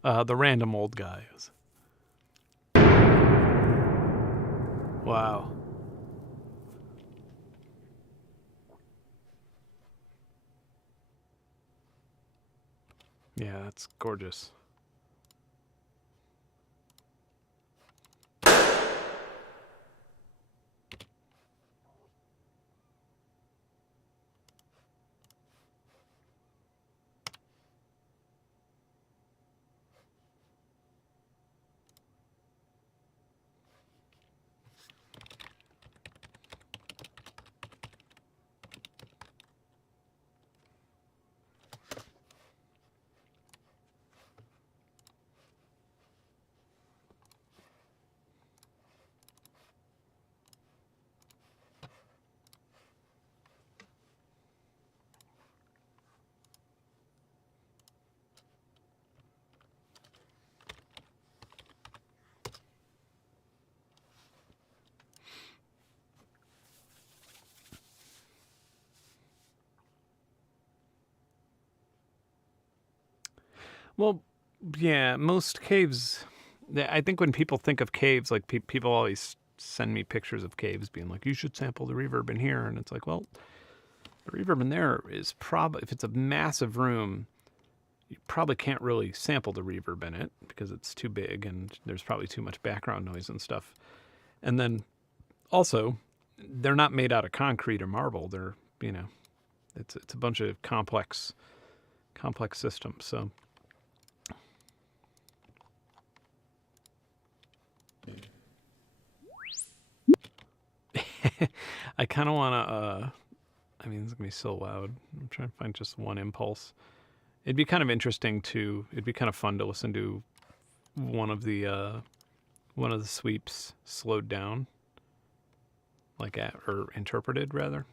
The random old guy is. Wow. Yeah, that's gorgeous. Well, yeah, most caves. I think when people think of caves, like people always send me pictures of caves, being like, "You should sample the reverb in here," and it's like, well, the reverb in there is probably, if it's a massive room, you probably can't really sample the reverb in it because it's too big and there's probably too much background noise and stuff. And then also, they're not made out of concrete or marble. They're, it's a bunch of complex systems. So I kind of want to, I mean, it's going to be so loud. I'm trying to find just one impulse. It'd be kind of interesting it'd be kind of fun to listen to one of the sweeps slowed down, or interpreted rather.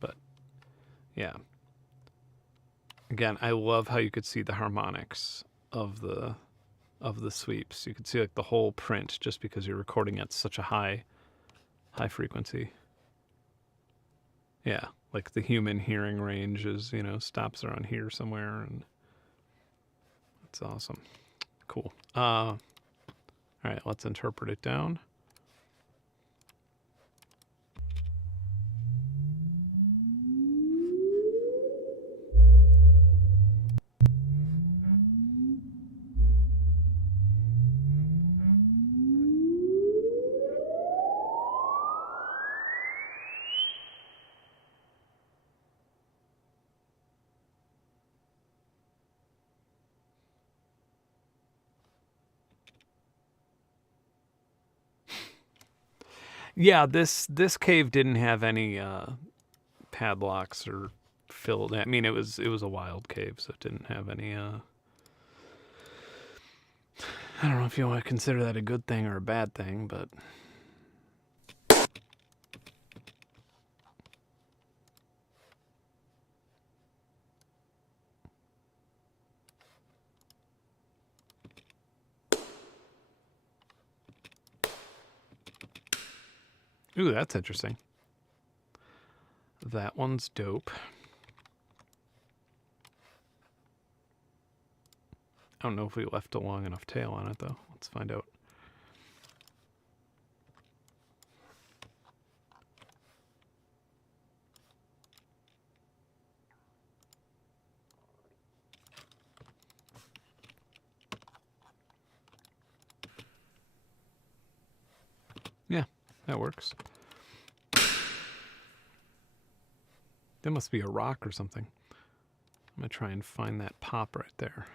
But yeah. Again, I love how you could see the harmonics of the sweeps. You could see like the whole print just because you're recording at such a high frequency. Yeah, like the human hearing range is, stops around here somewhere, and it's awesome. Cool. All right, let's interpret it down. Yeah, this cave didn't have any padlocks or filled. I mean, it was a wild cave, so it didn't have any. I don't know if you want to consider that a good thing or a bad thing, but ooh, that's interesting. That one's dope. I don't know if we left a long enough tail on it, though. Let's find out. Yeah, that works. That must be a rock or something. I'm going to try and find that pop right there.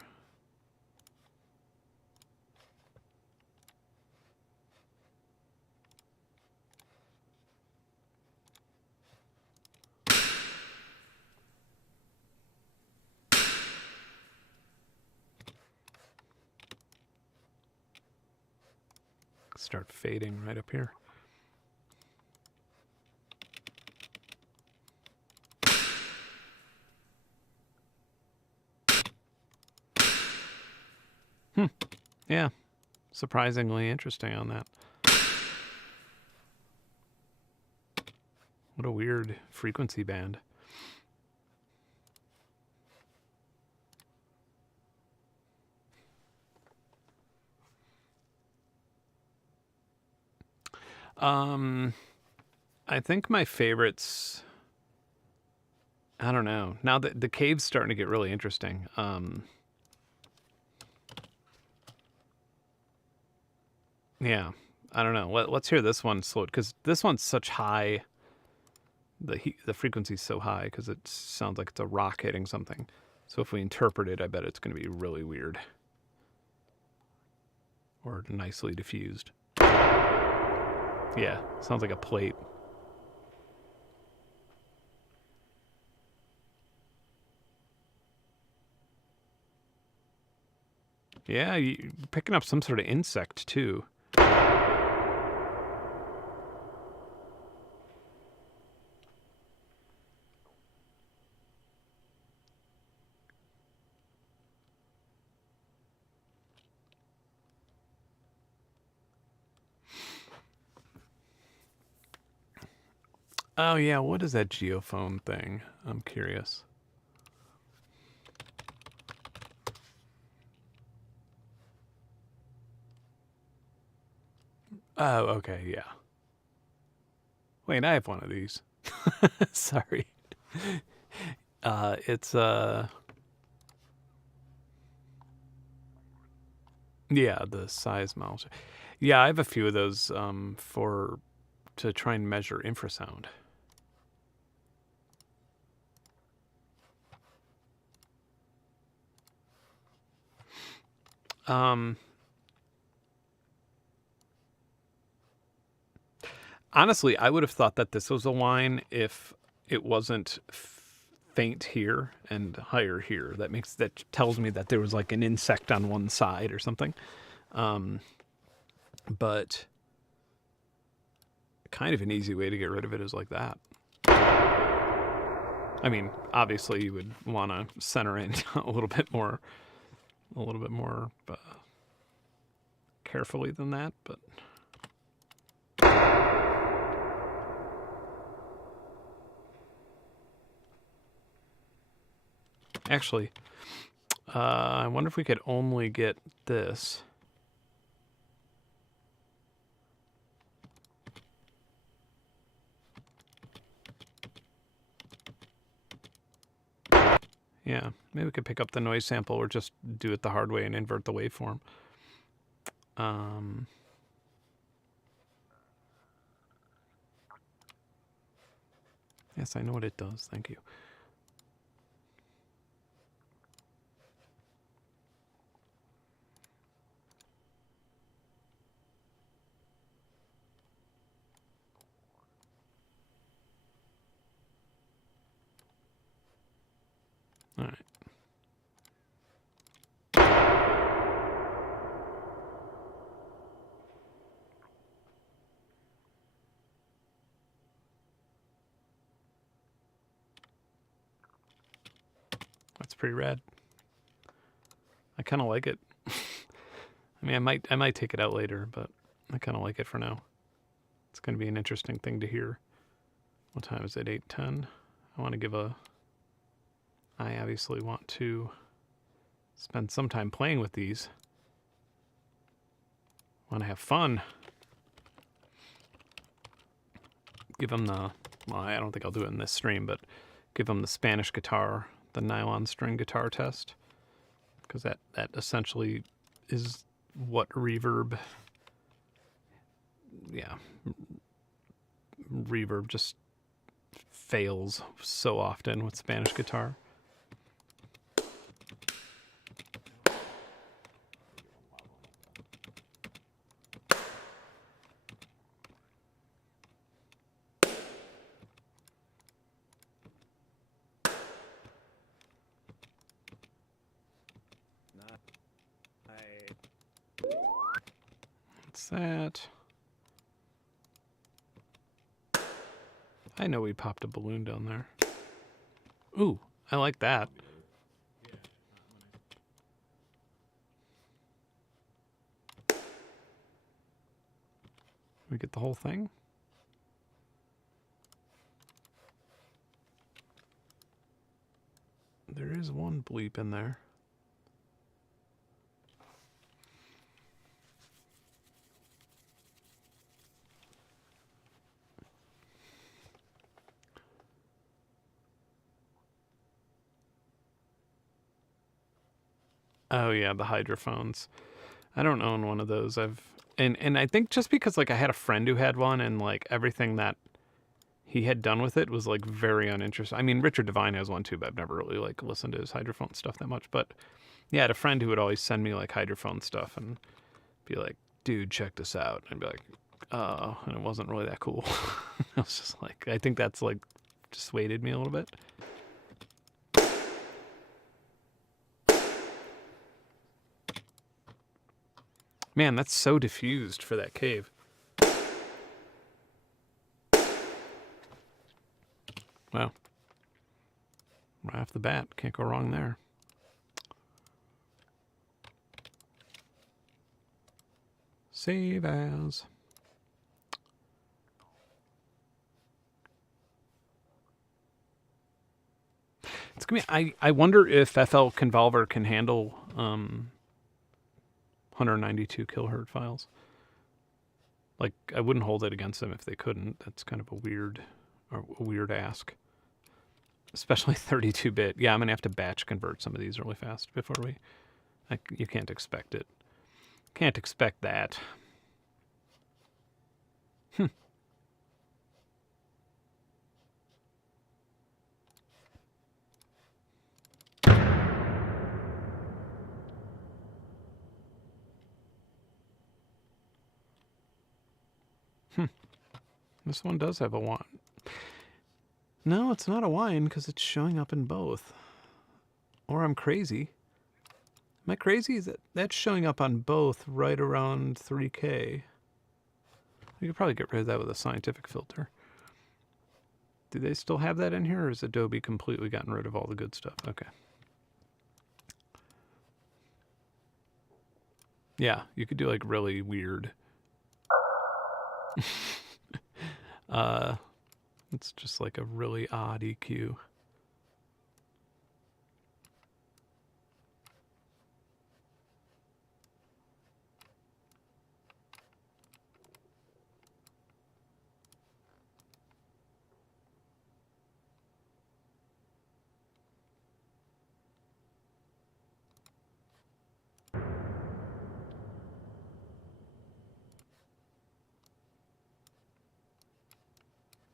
Start fading right up here. Yeah, surprisingly interesting on that. What a weird frequency band. I think my favorites, I don't know. Now that the cave's starting to get really interesting. Yeah, I don't know. Let's hear this one slowed, because this one's such high. The frequency's so high because it sounds like it's a rock hitting something. So if we interpret it, I bet it's going to be really weird. Or nicely diffused. Yeah, sounds like a plate. Yeah, you're picking up some sort of insect too. Oh yeah, what is that geophone thing? I'm curious. Oh, okay, yeah. Wait, I have one of these. Sorry. It's yeah, the size mouse. Yeah, I have a few of those to try and measure infrasound. Honestly, I would have thought that this was a whine if it wasn't faint here and higher here. That tells me that there was like an insect on one side or something. But kind of an easy way to get rid of it is like that. I mean, obviously you would want to center in a little bit more carefully than that, but actually, I wonder if we could only get this. Yeah, maybe we could pick up the noise sample or just do it the hard way and invert the waveform. Yes, I know what it does. Thank you. All right. That's pretty rad. I kind of like it. I mean, I might take it out later, but I kind of like it for now. It's going to be an interesting thing to hear. What time is it? 8:10. I want to give a. I obviously want to spend some time playing with these. Want to have fun. Give them the. Well, I don't think I'll do it in this stream, but give them the Spanish guitar, the nylon string guitar test, because that essentially is what Reverb. Yeah, Reverb just fails so often with Spanish guitar. What's that? I know we popped a balloon down there. Ooh, I like that. We get the whole thing? There is one bleep in there. Oh yeah, the hydrophones. I don't own one of those. And I think just because like I had a friend who had one and like everything that he had done with it was like very uninteresting. I mean, Richard Devine has one too, but I've never really like listened to his hydrophone stuff that much. But yeah, I had a friend who would always send me like hydrophone stuff and be like, dude, check this out. And I'd be like, oh, and it wasn't really that cool. I was just like, I think that's like dissuaded me a little bit. Man, that's so diffused for that cave. Well, right off the bat, can't go wrong there. Save as. It's gonna be. I wonder if FL Convolver can handle 192 kilohertz files. Like, I wouldn't hold it against them if they couldn't. That's kind of a weird ask. Especially 32-bit. Yeah, I'm gonna have to batch convert some of these really fast before we. You can't expect it. Can't expect that. This one does have a wine. No, it's not a wine because it's showing up in both. Or I'm crazy. Am I crazy? Is that's showing up on both right around 3K. You could probably get rid of that with a scientific filter. Do they still have that in here, or has Adobe completely gotten rid of all the good stuff? Okay. Yeah, you could do like really weird. It's just like a really odd EQ.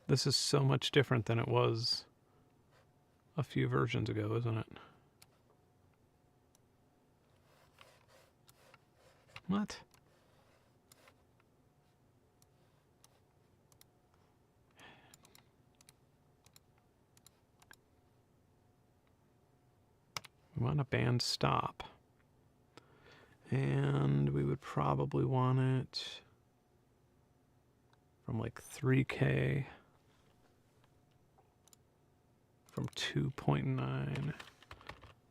This is so much different than it was a few versions ago, isn't it? What? We want a band stop. And we would probably want it from like 3K. From 2.9,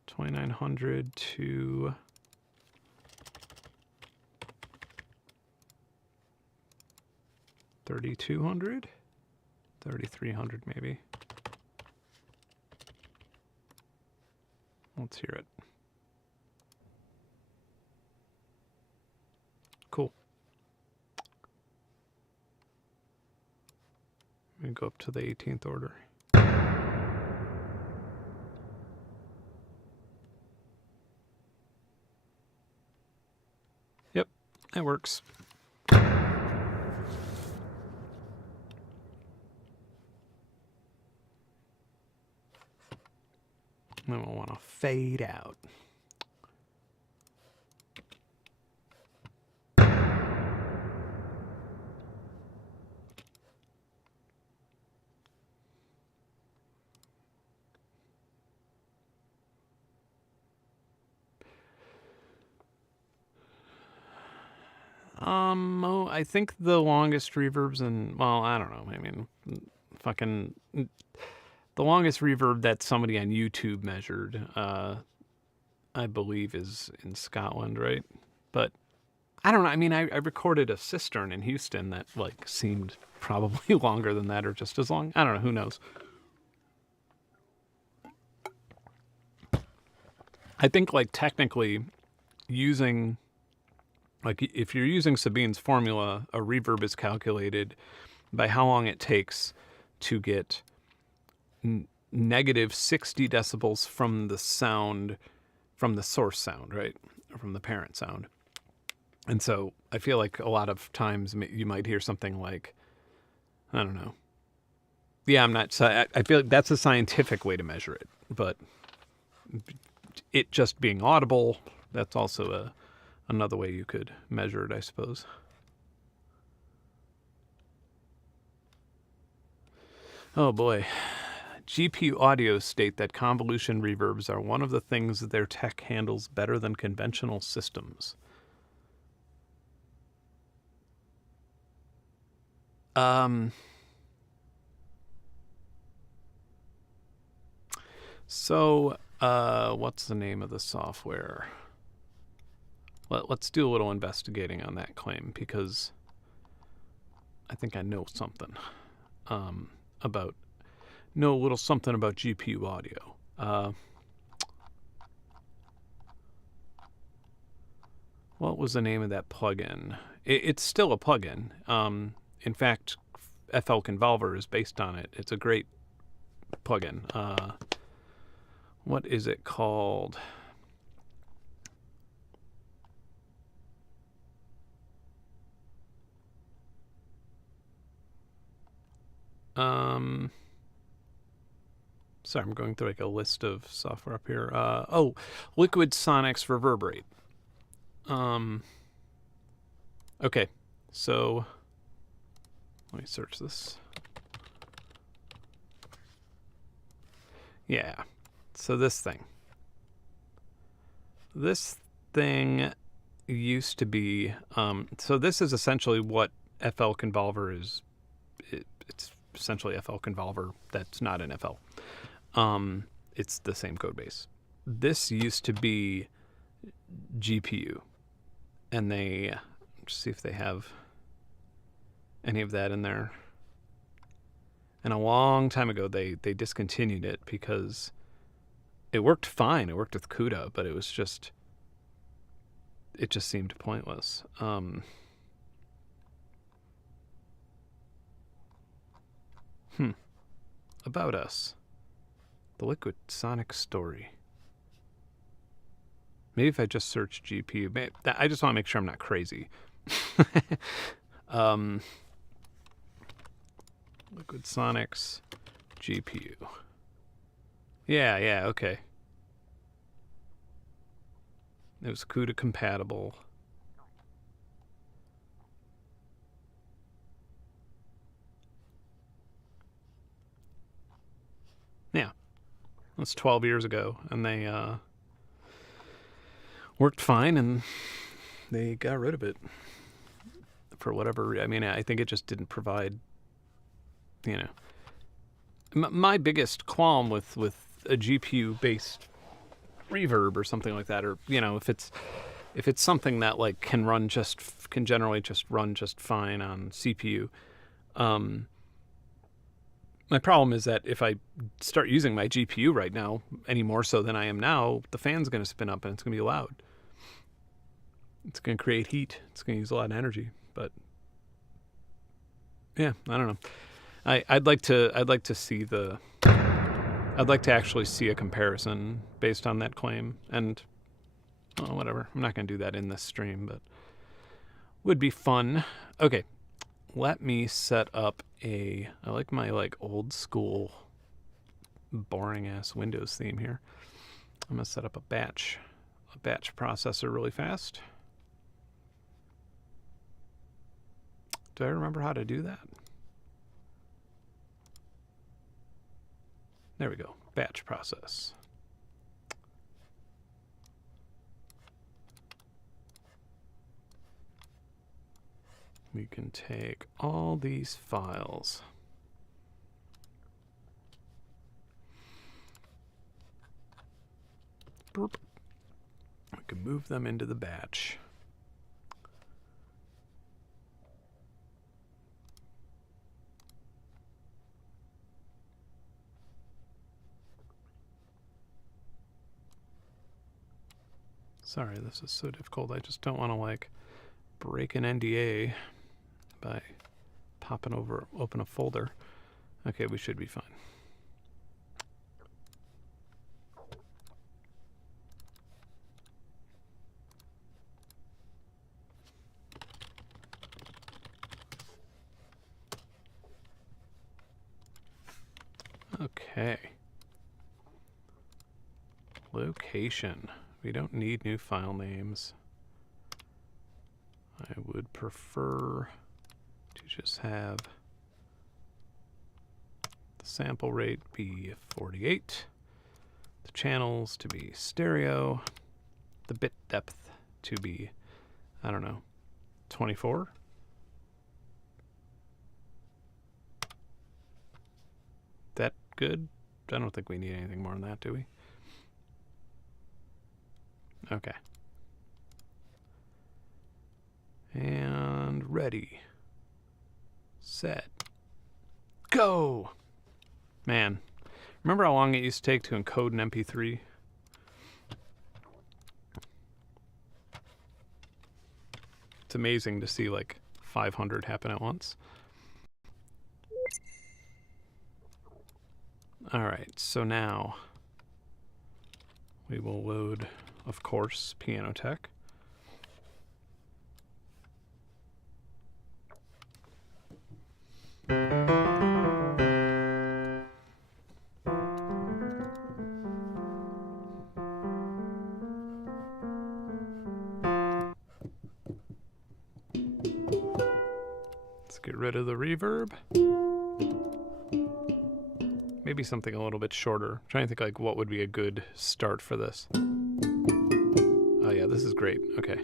2900 to 3200, 3300 maybe. Let's hear it. Cool. We go up to the 18th order. Yep, that works. Then we'll want to fade out. I think the longest reverbs and, well, I don't know. I mean, fucking the longest reverb that somebody on YouTube measured, I believe, is in Scotland, right? But I don't know. I mean, I recorded a cistern in Houston that like seemed probably longer than that or just as long. I don't know. Who knows? I think like technically using, like if you're using Sabine's formula, a reverb is calculated by how long it takes to get negative 60 decibels from the sound, from the source sound, right? Or from the parent sound. And so I feel like a lot of times you might hear something like, I don't know. Yeah, I'm not, I feel like that's a scientific way to measure it, but it just being audible, that's also another way you could measure it, I suppose. Oh boy. GPU audio state that convolution reverbs are one of the things that their tech handles better than conventional systems. So, what's the name of the software? Let's do a little investigating on that claim because I think I know something about know a little something about GPU audio. What was the name of that plugin? It's still a plugin. In fact, FL Convolver is based on it. It's a great plugin. What is it called? Sorry, I'm going through like a list of software up here. Weeklystream93 Reverberate. Okay, so let me search this. Yeah, so this thing used to be, so this is essentially what FL Convolver is. It's essentially FL Convolver that's not in FL. It's the same code base. This used to be GPU, and they, let's see if they have any of that in there. And a long time ago, they discontinued it because it worked fine. It worked with CUDA, but it was just, it just seemed pointless. About us. The Liquid Sonic story. Maybe if I just search GPU. I just want to make sure I'm not crazy. Liquid-Sonic's GPU. Yeah, okay. It was CUDA compatible. Yeah. That's 12 years ago, and they worked fine, and they got rid of it for whatever. I mean, I think it just didn't provide, you know. My biggest qualm with a GPU-based reverb or something like that, or you know, if it's something that like can generally just run just fine on CPU. My problem is that if I start using my GPU right now, any more so than I am now, the fan's going to spin up and it's going to be loud. It's going to create heat. It's going to use a lot of energy. But yeah, I don't know. I'd like to actually see a comparison based on that claim. And whatever. I'm not going to do that in this stream, but would be fun. Okay. Let me set up I like my like old school boring ass Windows theme here. I'm gonna set up a batch processor really fast. Do I remember how to do that? There we go, batch process. We can take all these files. Burp. We can move them into the batch. Sorry, this is so difficult. I just don't want to like break an NDA by popping open a folder. Okay, we should be fine. Okay. Location. We don't need new file names. I would prefer to just have the sample rate be 48, the channels to be stereo, the bit depth to be, I don't know, 24. That good? I don't think we need anything more than that, do we? Okay. And ready, set, go! Man, remember how long it used to take to encode an MP3? It's amazing to see like 500 happen at once. All right, so now we will load, of course, Piano Tech. Let's get rid of the reverb. Maybe something a little bit shorter. I'm trying to think like what would be a good start for this. Oh yeah, this is great. Okay.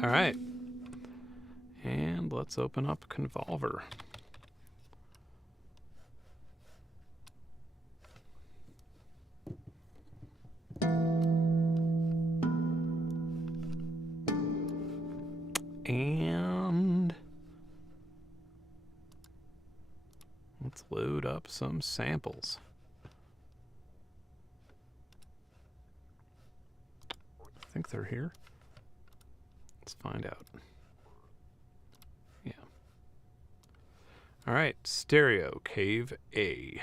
All right. And let's open up Convolver. And let's load up some samples. I think they're here. Let's find out. Yeah. All right, stereo cave A.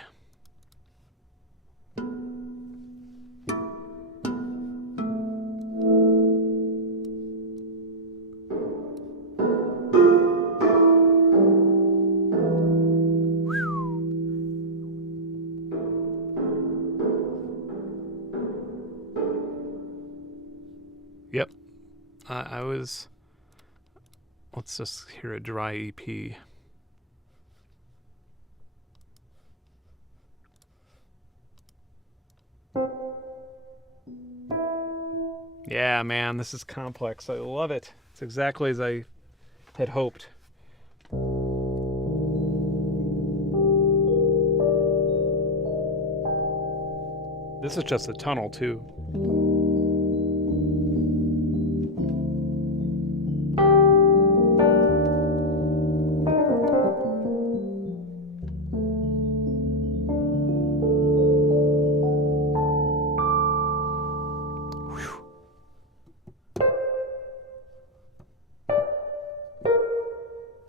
Yep. I was... Let's just hear a dry EP. Yeah, man, this is complex. I love it. It's exactly as I had hoped. This is just a tunnel, too.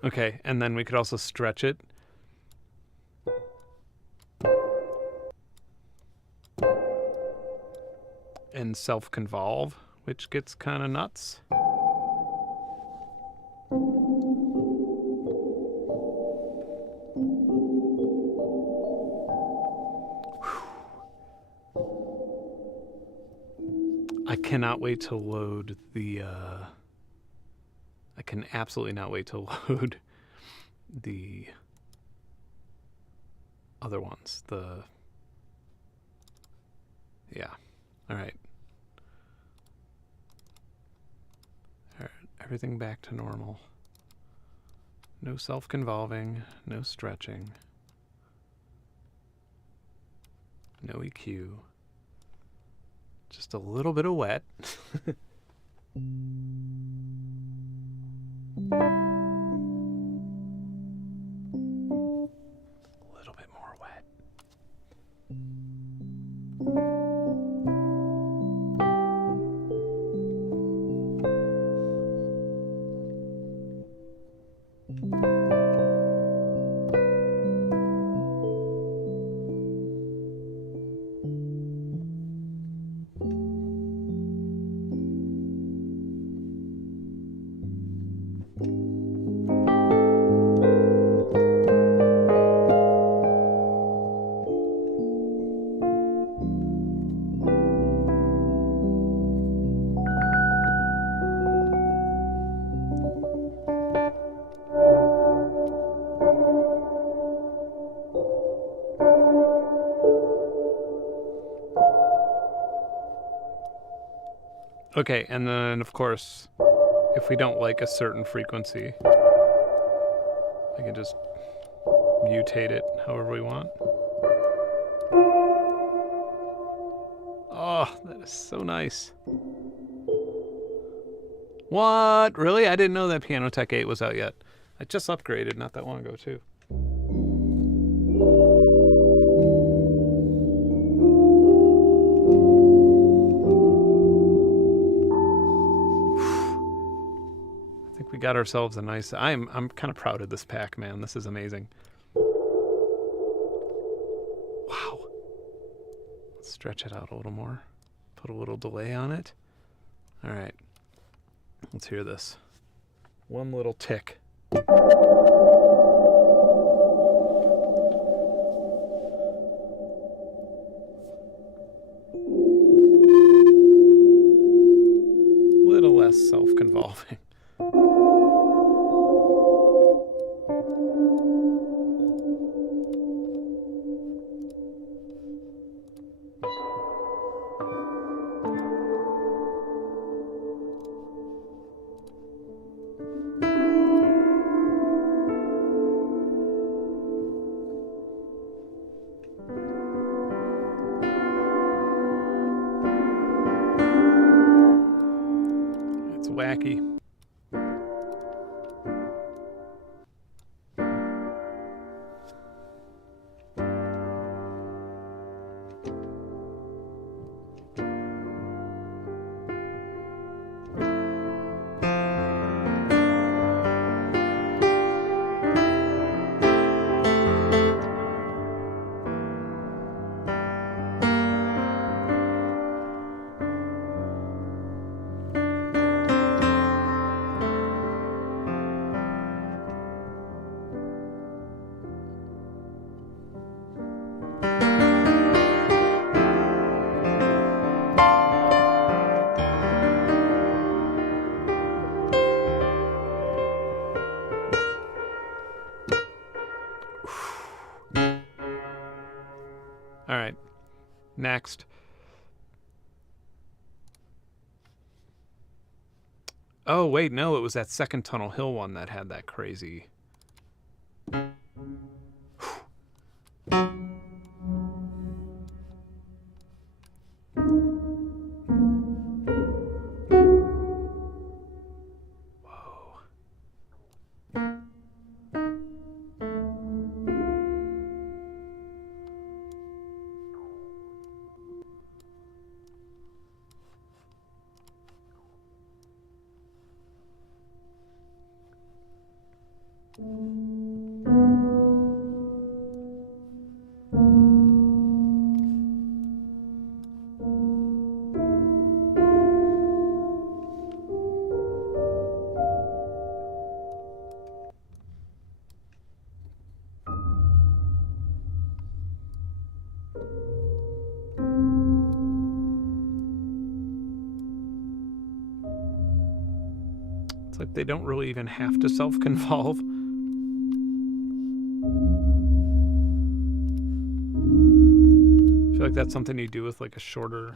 Okay, and then we could also stretch it. And self-convolve, which gets kind of nuts. I cannot wait to load the... I can absolutely not wait to load the other ones. Yeah. All right. Everything back to normal. No self-convolving, no stretching, no EQ. Just a little bit of wet. A little bit more wet. Okay, and then of course, if we don't like a certain frequency, we can just mutate it however we want. Oh, that is so nice. What? Really? I didn't know that Pianotech 8 was out yet. I just upgraded not that long ago, too. I think we got ourselves a nice... I'm kind of proud of this pack, man. This is amazing. Wow. Let's stretch it out a little more. Put a little delay on it. All right. Let's hear this. One little tick. Little less self-convolving. Wacky. All right, next. Oh, wait, no, it was that second Tunnel Hill one that had that crazy... It's like they don't really even have to self-convolve. I feel like that's something you do with like a shorter...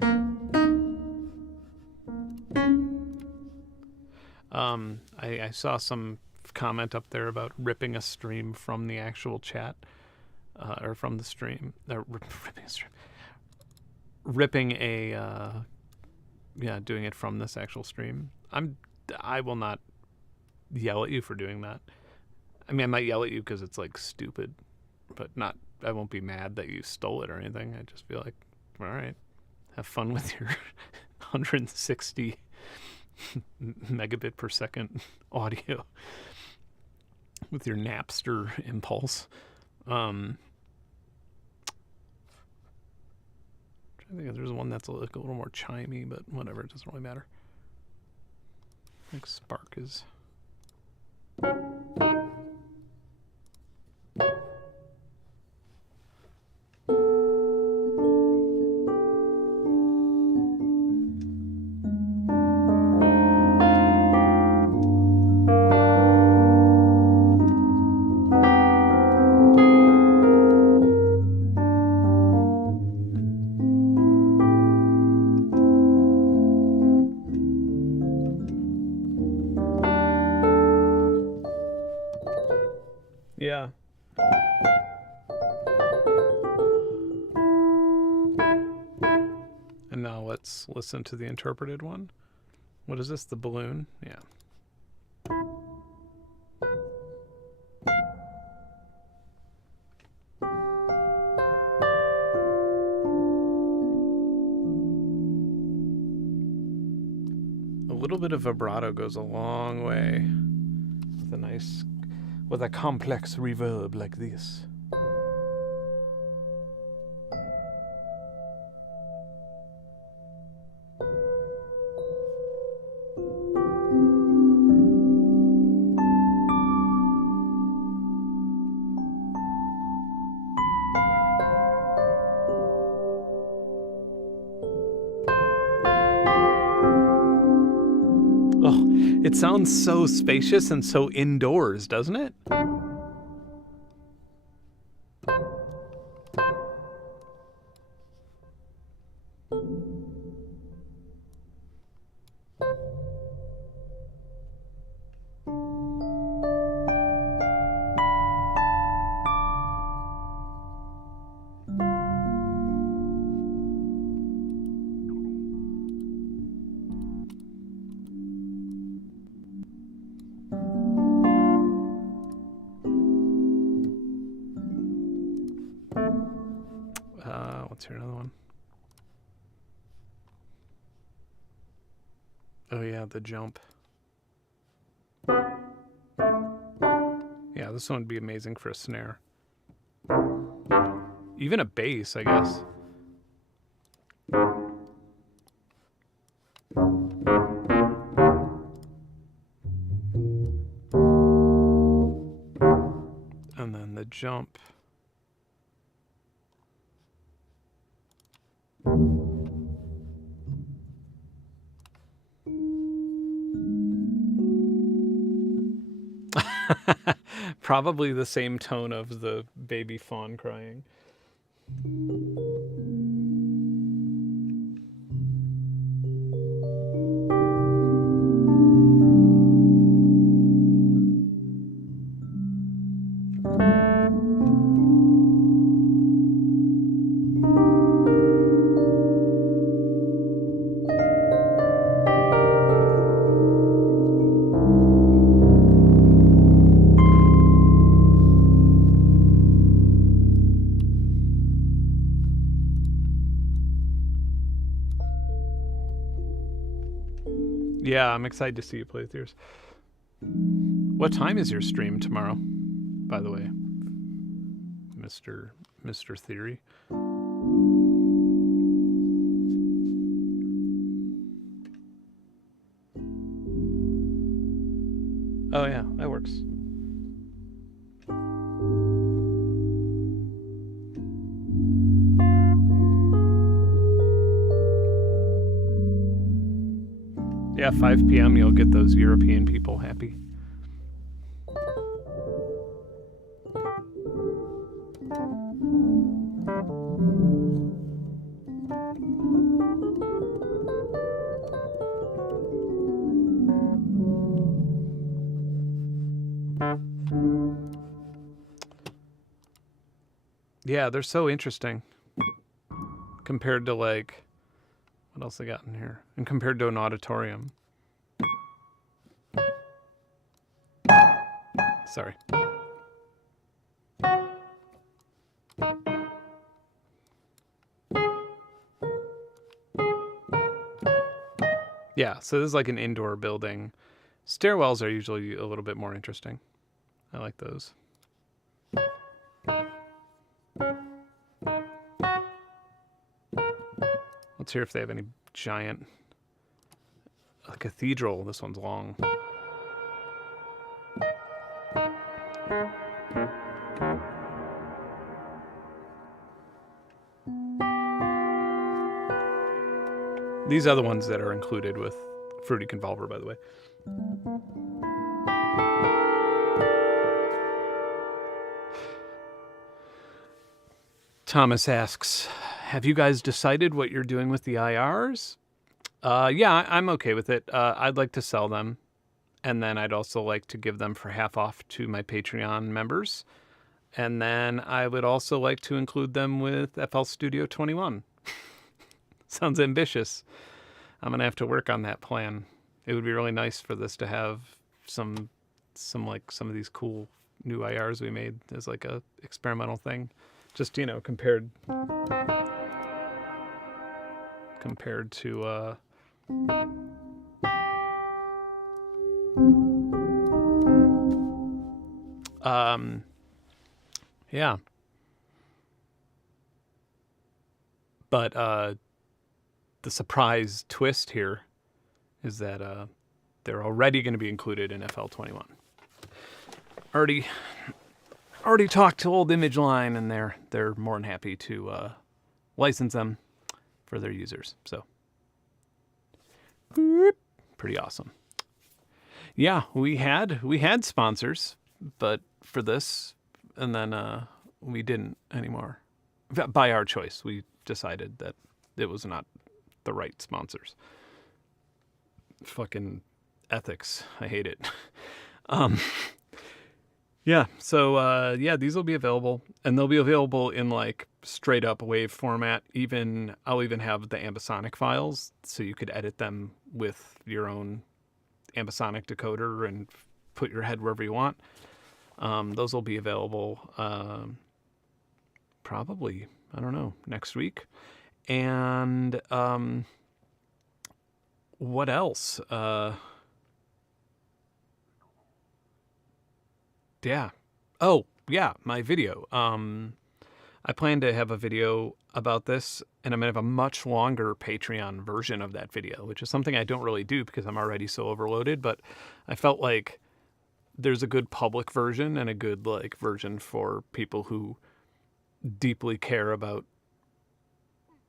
I saw some comment up there about ripping a stream from the actual chat, or from the stream, ripping a stream. Ripping a yeah, doing it from this actual stream. I will not yell at you for doing that. I mean, I might yell at you because it's like stupid, but not. I won't be mad that you stole it or anything. I'd just be like, all right, have fun with your 160 megabit per second audio with your Napster impulse. I think there's one that's like a little more chimey, but whatever, it doesn't really matter. I think Spark is. Yeah. And now let's listen to the interpreted one. What is this? The balloon? Yeah. A little bit of vibrato goes a long way with a complex reverb like this. Oh, it sounds so spacious and so indoors, doesn't it? Let's hear another one. Oh yeah, the jump. Yeah, this one would be amazing for a snare. Even a bass, I guess. And then the jump. Probably the same tone of the baby fawn crying. Yeah, I'm excited to see you play with yours. What time is your stream tomorrow, by the way, Mr. Theory? Oh yeah, that works. Yeah, 5 p.m. you'll get those European people happy. Yeah, they're so interesting compared to like, What else I got in here? And compared to an auditorium. Sorry. Yeah, so this is like an indoor building. Stairwells are usually a little bit more interesting. I like those. Let's hear if they have any giant... A cathedral. This one's long. These are the ones that are included with Fruity Convolver, by the way. Thomas asks, have you guys decided what you're doing with the IRs? Yeah, I'm okay with it. I'd like to sell them. And then I'd also like to give them for half off to my Patreon members. And then I would also like to include them with FL Studio 21. Sounds ambitious. I'm going to have to work on that plan. It would be really nice for this to have some of these cool new IRs we made as like a experimental thing. Just, you know, compared to yeah. But the surprise twist here is that they're already going to be included in FL21. Already talked to old Image Line, and they're more than happy to license them for their users. So pretty awesome. Yeah, we had sponsors, but for this, and then we didn't anymore. By our choice, we decided that it was not the right sponsors. Fucking ethics. I hate it. Yeah, so yeah, these will be available, and they'll be available in like straight up WAV format. I'll even have the Ambisonic files, so you could edit them with your own Ambisonic decoder and put your head wherever you want. Those will be available probably, I don't know, next week. And what else? Yeah. Oh, yeah, my video. I plan to have a video about this, and I'm going to have a much longer Patreon version of that video, which is something I don't really do because I'm already so overloaded, but I felt like there's a good public version and a good like version for people who deeply care about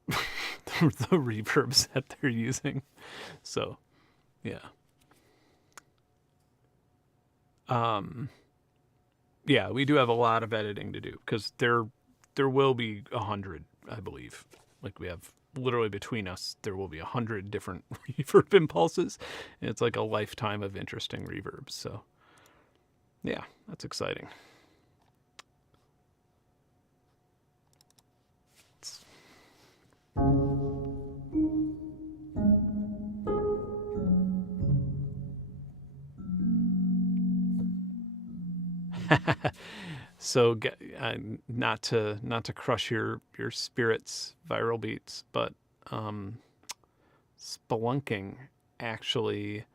the reverbs that they're using. So, yeah. Yeah, we do have a lot of editing to do because there will be 100, I believe. Like we have literally between us, there will be 100 different reverb impulses. And it's like a lifetime of interesting reverbs. So, yeah, that's exciting. So not to crush your spirits, Viral Beats, but spelunking actually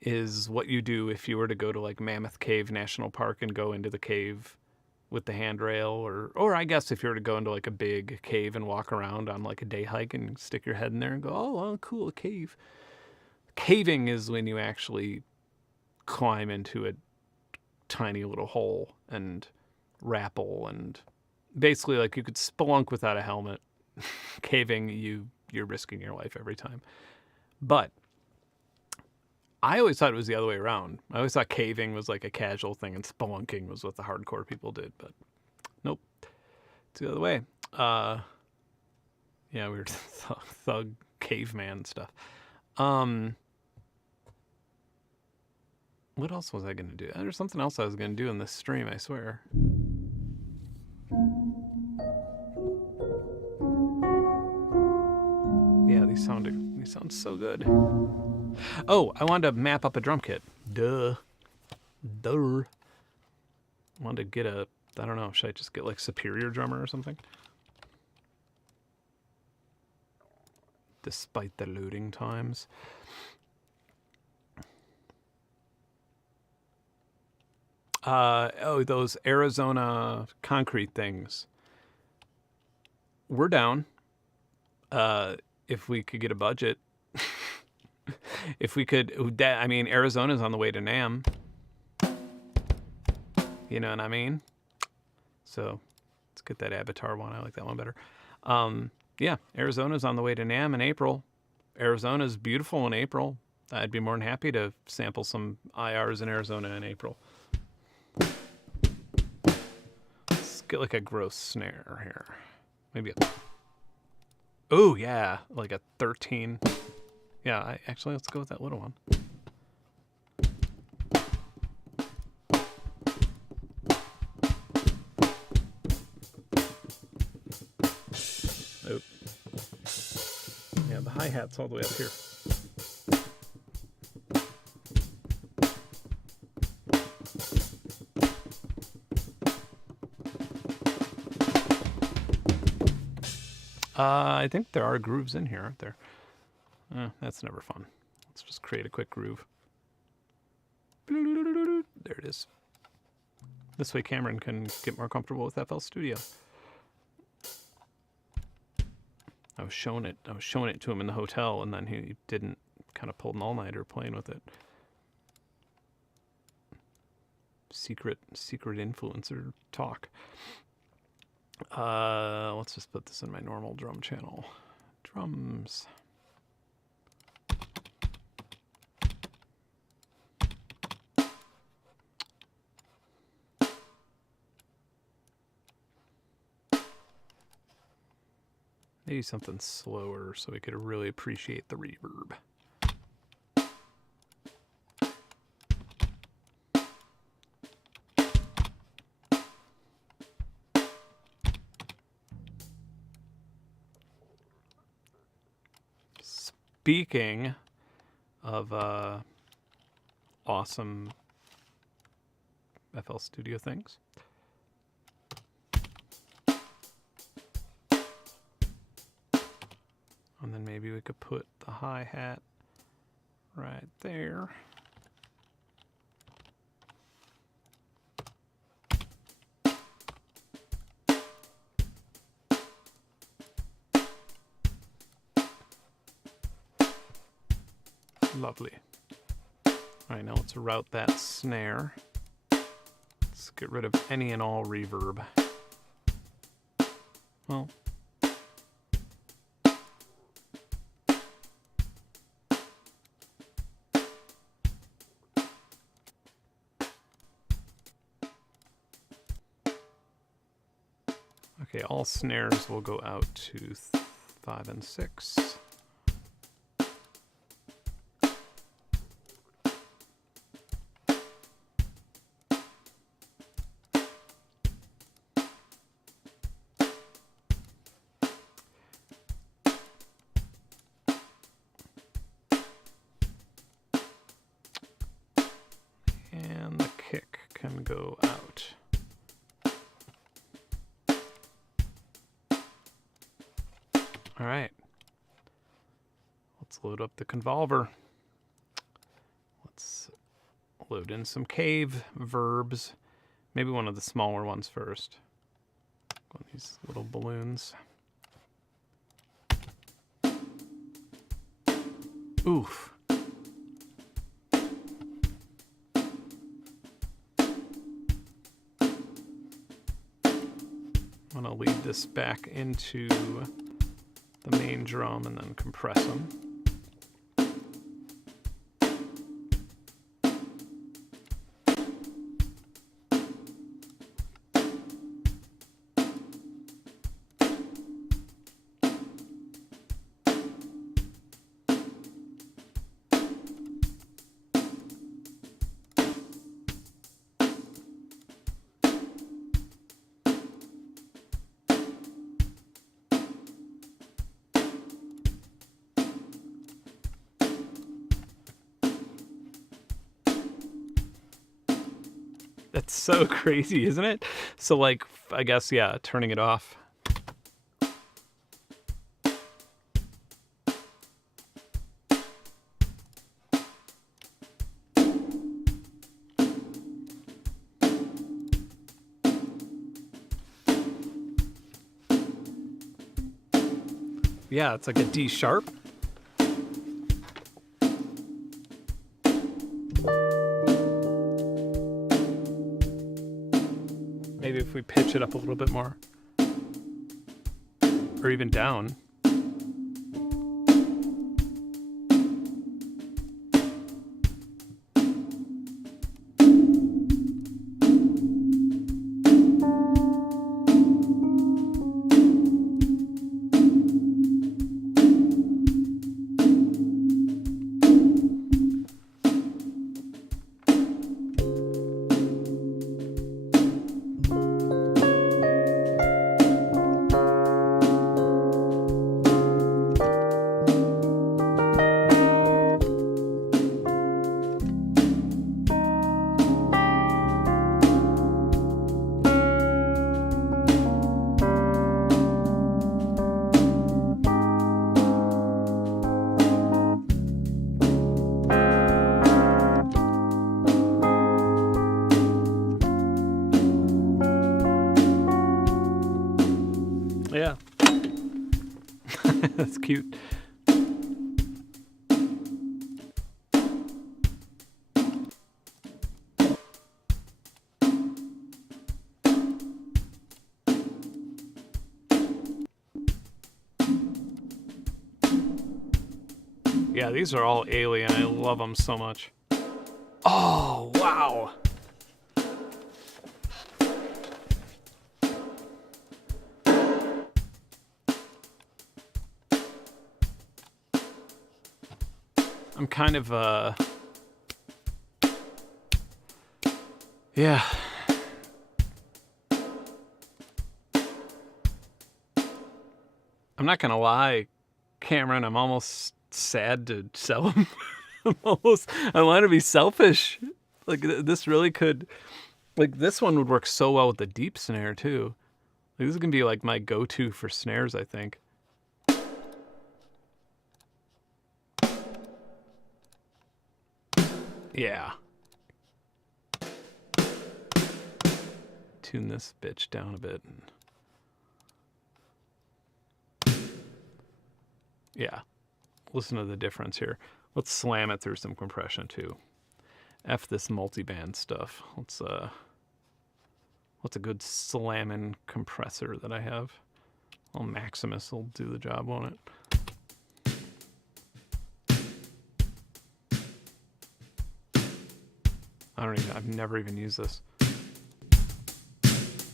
is what you do if you were to go to like Mammoth Cave National Park and go into the cave with the handrail, or I guess if you were to go into like a big cave and walk around on like a day hike and stick your head in there and go, oh, cool, a cave. Caving is when you actually climb into a tiny little hole and rappel, and basically like you could spelunk without a helmet. Caving, you're risking your life every time. But I always thought it was the other way around. I always thought caving was like a casual thing and spelunking was what the hardcore people did, but nope. It's the other way. Yeah, weird thug caveman stuff. What else was I going to do? There's something else I was going to do in this stream, I swear. Yeah, these sound so good. Oh, I wanted to map up a drum kit. Duh. I wanted to get a, I don't know, should I just get like Superior Drummer or something? Despite the loading times. Oh, those Arizona concrete things. We're down. If we could get a budget. If we could, I mean, Arizona's on the way to NAM. You know what I mean? So let's get that Avatar one. I like that one better. Yeah, Arizona's on the way to NAM in April. Arizona's beautiful in April. I'd be more than happy to sample some IRs in Arizona in April. Let's get like a gross snare here. Maybe a... Oh, yeah, like a 13. Yeah, actually, let's go with that little one. Oh. Yeah, the hi-hat's all the way up here. I think there are grooves in here, aren't there? That's never fun. Let's just create a quick groove. There it is. This way Cameron can get more comfortable with FL Studio. I was showing it to him in the hotel, and then he didn't, kind of pulled an all-nighter playing with it. Secret influencer talk. Let's just put this in my normal drum channel. Drums. Maybe something slower so we could really appreciate the reverb. Speaking of awesome FL Studio things, and then maybe we could put the hi-hat right there. Lovely. All right, now let's route that snare. Let's get rid of any and all reverb. Well, okay, all snares will go out to 5 and 6. And the kick can go out. All right, let's load up the convolver. Let's load in some cave verbs. Maybe one of the smaller ones first. One of these little balloons. Oof. I'm gonna lead this back into the main drum and then compress them. That's so crazy, isn't it? So like, I guess, yeah, turning it off. Yeah, it's like a D sharp. Maybe if we pitch it up a little bit more. Or even down. Yeah. That's cute. Yeah, these are all alien. I love them so much. Oh, wow. I'm kind of, yeah. I'm not gonna lie, Cameron, I'm almost sad to sell them. I want to be selfish. Like, this really could, like, this one would work so well with the deep snare, too. Like, this is gonna be, like, my go-to for snares, I think. Yeah. Tune this bitch down a bit. Yeah. Listen to the difference here. Let's slam it through some compression too. F this multiband stuff. What's a good slamming compressor that I have? Well, Maximus will do the job, won't it? I've never even used this.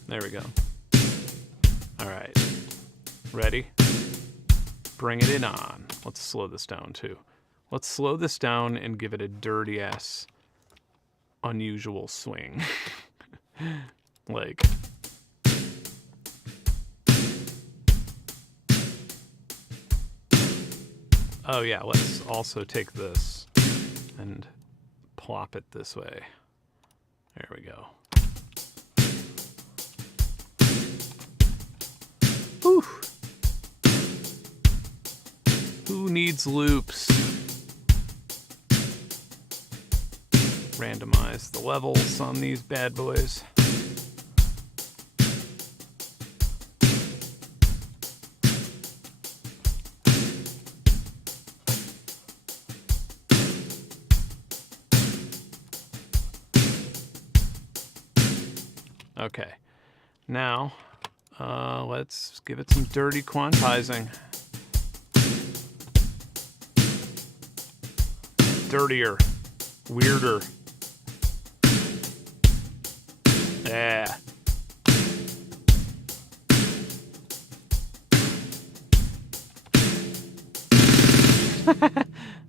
There we go. All right. Ready? Bring it in on. Let's slow this down too. Let's slow this down and give it a dirty ass, unusual swing. Like. Oh yeah, let's also take this and plop it this way. There we go. Whew. Who needs loops? Randomize the levels on these bad boys. Okay, now let's give it some dirty quantizing. Dirtier, weirder. Yeah.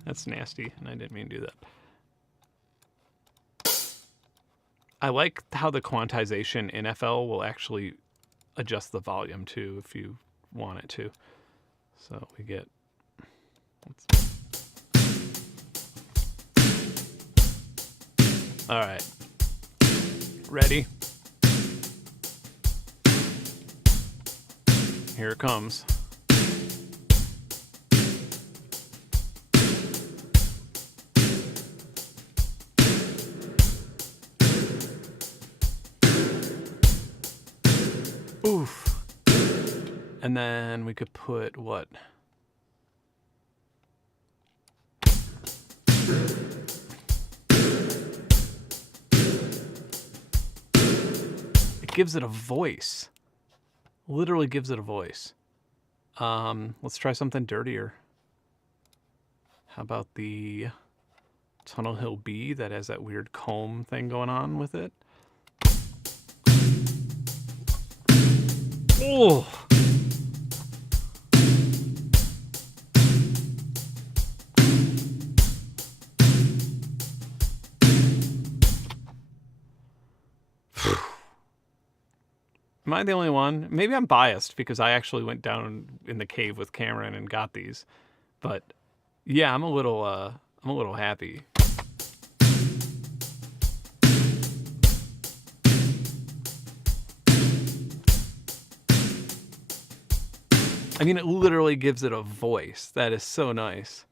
That's nasty, and I didn't mean to do that. I like how the quantization in FL will actually adjust the volume too if you want it to. So we get... All right. Ready? Here it comes. Oof. And then we could put what? It gives it a voice. Literally gives it a voice. Let's try something dirtier. How about the Tunnel Hill B that has that weird comb thing going on with it? Oh! Am I the only one? Maybe I'm biased because I actually went down in the cave with Cameron and got these. But yeah, I'm a little happy. I mean, it literally gives it a voice. That is so nice.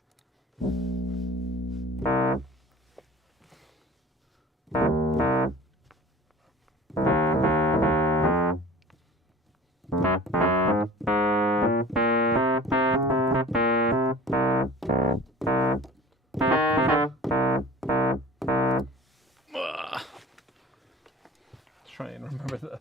Try and remember that.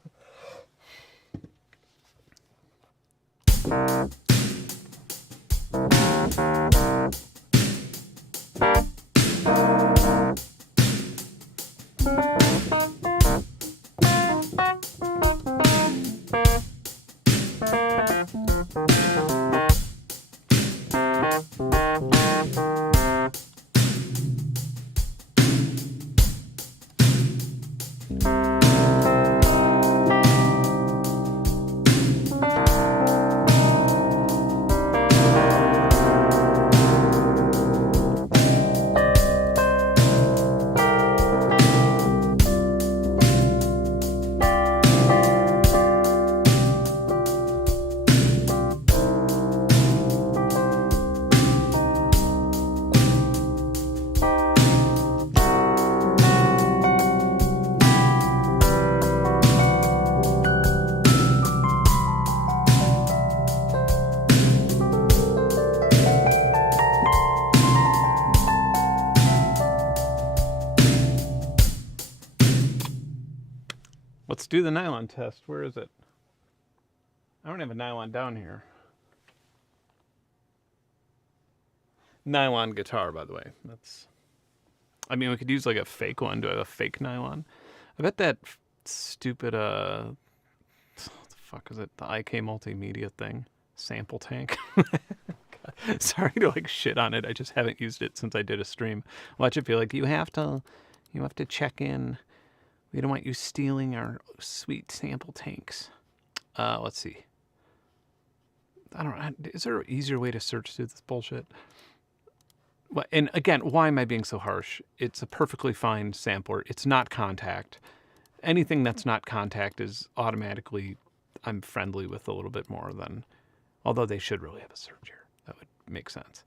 Let's do the nylon test. Where is it? I don't have a nylon down here. Nylon guitar, by the way. I mean, we could use like a fake one. Do I have a fake nylon? I bet that stupid, what the fuck is it? The IK multimedia thing? Sample tank? Sorry to like shit on it. I just haven't used it since I did a stream. Watch it be like, you have to check in. We don't want you stealing our sweet sample tanks. Let's see. I don't know. Is there an easier way to search through this bullshit? And again, why am I being so harsh? It's a perfectly fine sampler. It's not Contact. Anything that's not Contact is automatically, I'm friendly with a little bit more than, although they should really have a search here. That would make sense.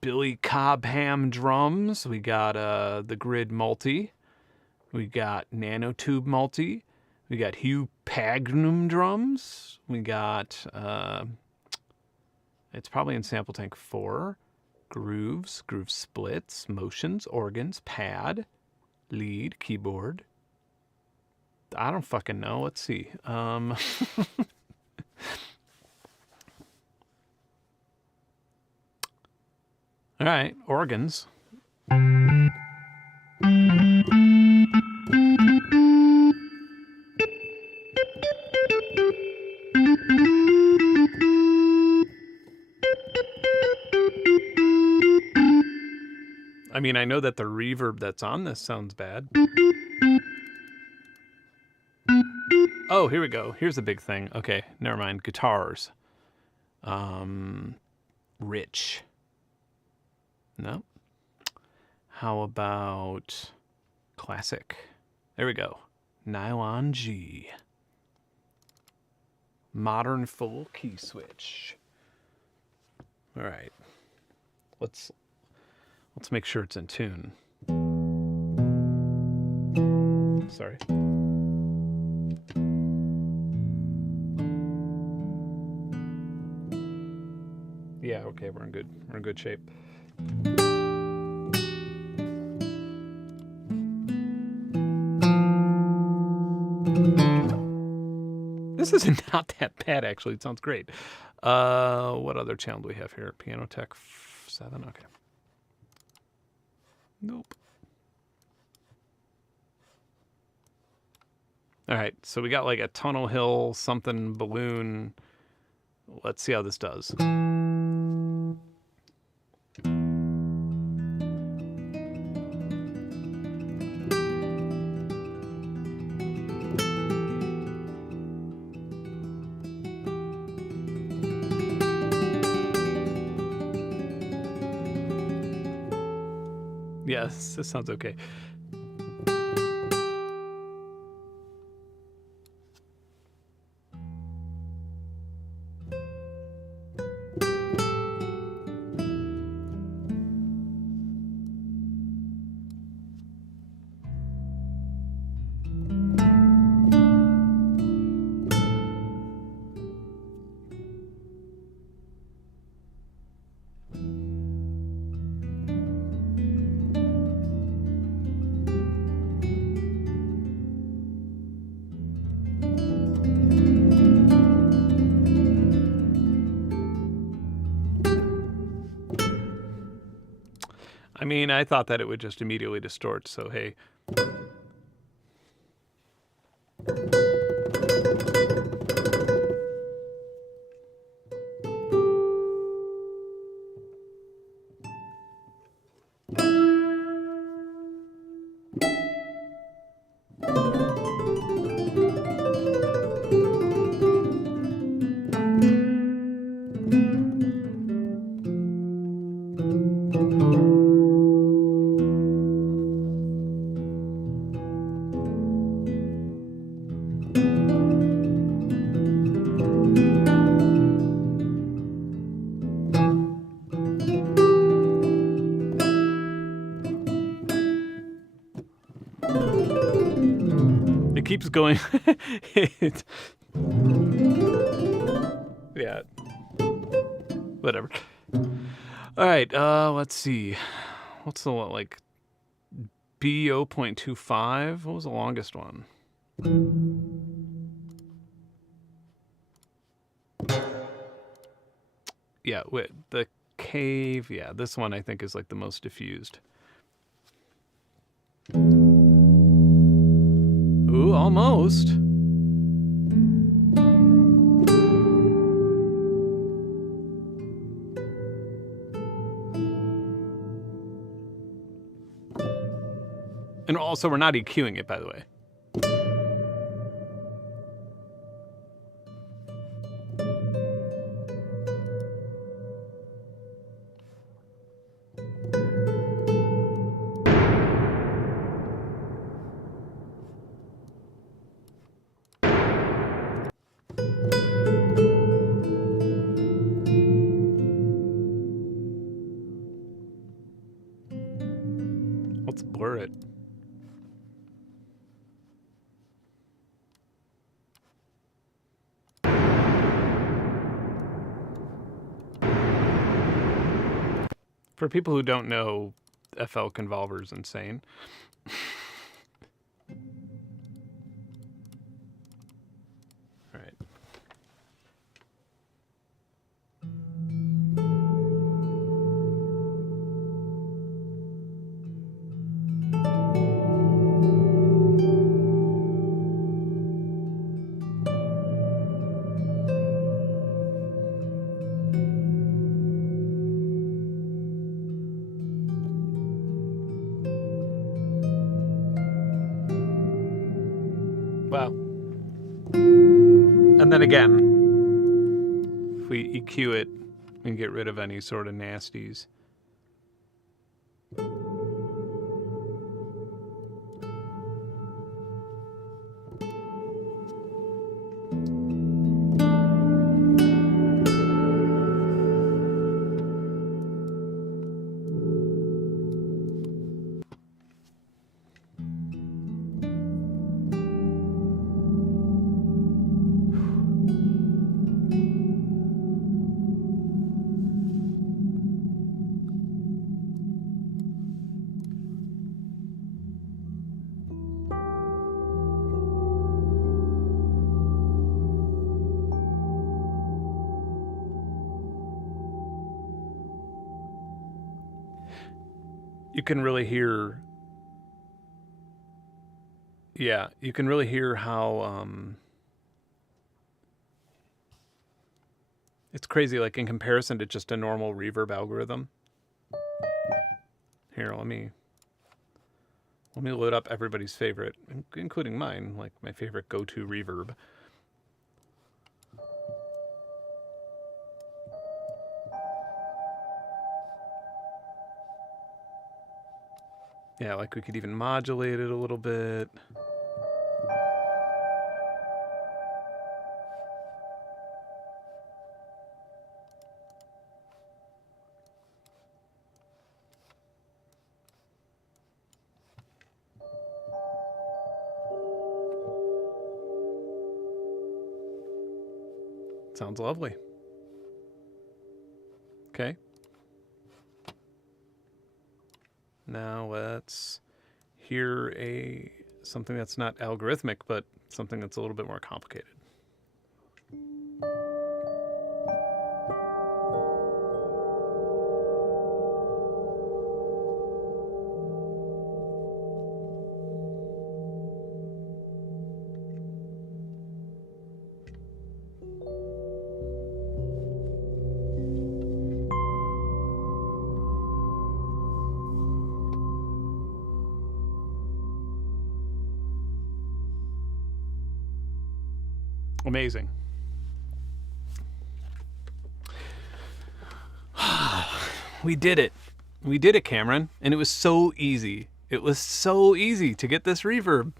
Billy Cobham drums. We got the Grid Multi. We got Nanotube Multi. We got Hugh Pagnum drums. We got, it's probably in Sample Tank 4. Grooves, groove splits, motions, organs, pad, lead, keyboard. I don't fucking know. Let's see. All right, organs. I mean, I know that the reverb that's on this sounds bad. Oh, here we go. Here's the big thing. Okay, never mind. Guitars. Rich. No. How about classic? There we go. Nylon G. Modern full key switch. All right. Let's make sure it's in tune. Sorry. Yeah, okay, we're in good shape. This is not that bad, actually. It sounds great. What other channel do we have here? Piano Tech 7? Okay. Nope. All right, so we got like a Tunnel Hill something balloon. Let's see how this does. Yes, this sounds okay. I mean, I thought that it would just immediately distort, so hey. It keeps going. Yeah. Whatever. All right, let's see. What's the one, like B0.25? What was the longest one? Yeah, wait, the cave. Yeah, this one I think is like the most diffused. Ooh, almost. And also, we're not EQing it, by the way. Let's blur it. For people who don't know, FL Convolver's insane. All right. Wow. And then again, if we EQ it, we can get rid of any sort of nasties. You can really hear, yeah, you can really hear how, it's crazy, like in comparison to just a normal reverb algorithm. Here, let me load up everybody's favorite, including mine, like my favorite go-to reverb. Yeah, like we could even modulate it a little bit. Sounds lovely. Okay. Now let's hear something that's not algorithmic, but something that's a little bit more complicated. Amazing. We did it. We did it, Cameron. And it was so easy. It was so easy to get this reverb.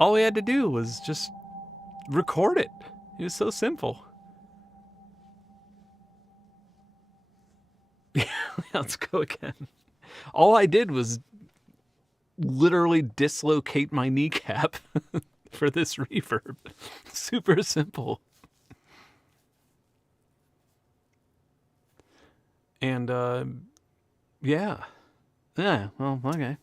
All we had to do was just record it. It was so simple. Let's go again. All I did was literally dislocate my kneecap for this reverb. Super simple. And yeah, well, okay.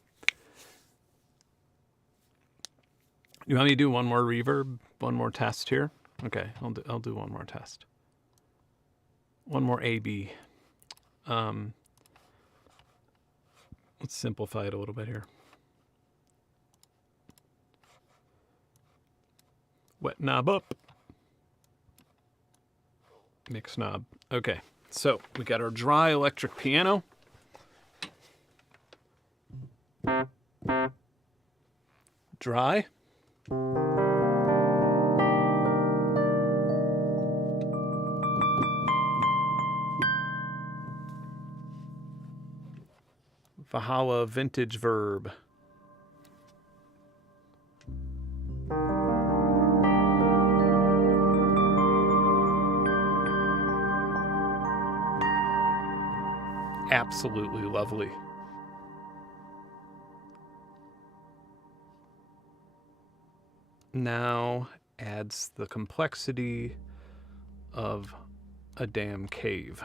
You want me to do one more reverb, one more test here? Okay, I'll do one more test. One more A/B. Let's simplify it a little bit here. Wet knob up. Mix knob. Okay, so we got our dry electric piano. Dry. Valhalla vintage verb. Absolutely lovely. Now adds the complexity of a damn cave.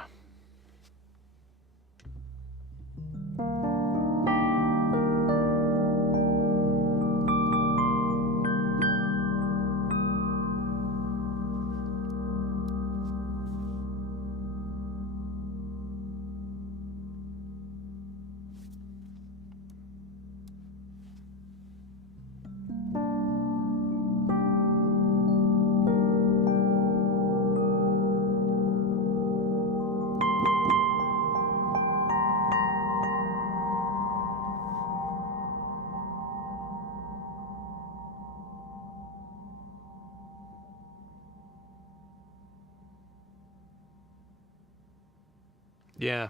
Yeah.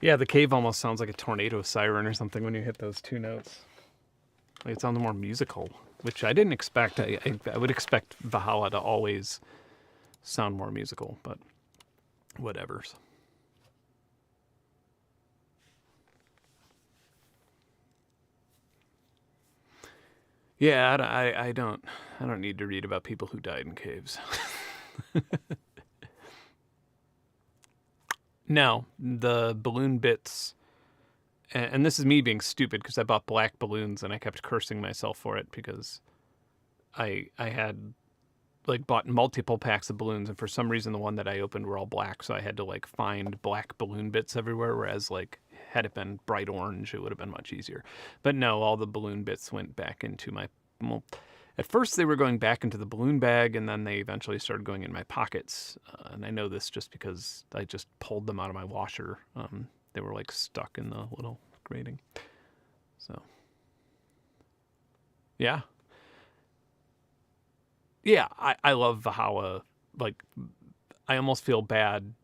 Yeah, the cave almost sounds like a tornado siren or something when you hit those two notes. Like it sounds more musical, which I didn't expect. I would expect Valhalla to always sound more musical, but whatever. Yeah, I don't need to read about people who died in caves. No, the balloon bits, and this is me being stupid because I bought black balloons and I kept cursing myself for it because I had like bought multiple packs of balloons, and for some reason the one that I opened were all black, so I had to like find black balloon bits everywhere, whereas like had it been bright orange it would have been much easier. But no, all the balloon bits went back into my, well, at first they were going back into the balloon bag, and then they eventually started going in my pockets, and I know this just because I just pulled them out of my washer. They were like stuck in the little grating. So yeah. Yeah, I love Valhalla. Like, I almost feel bad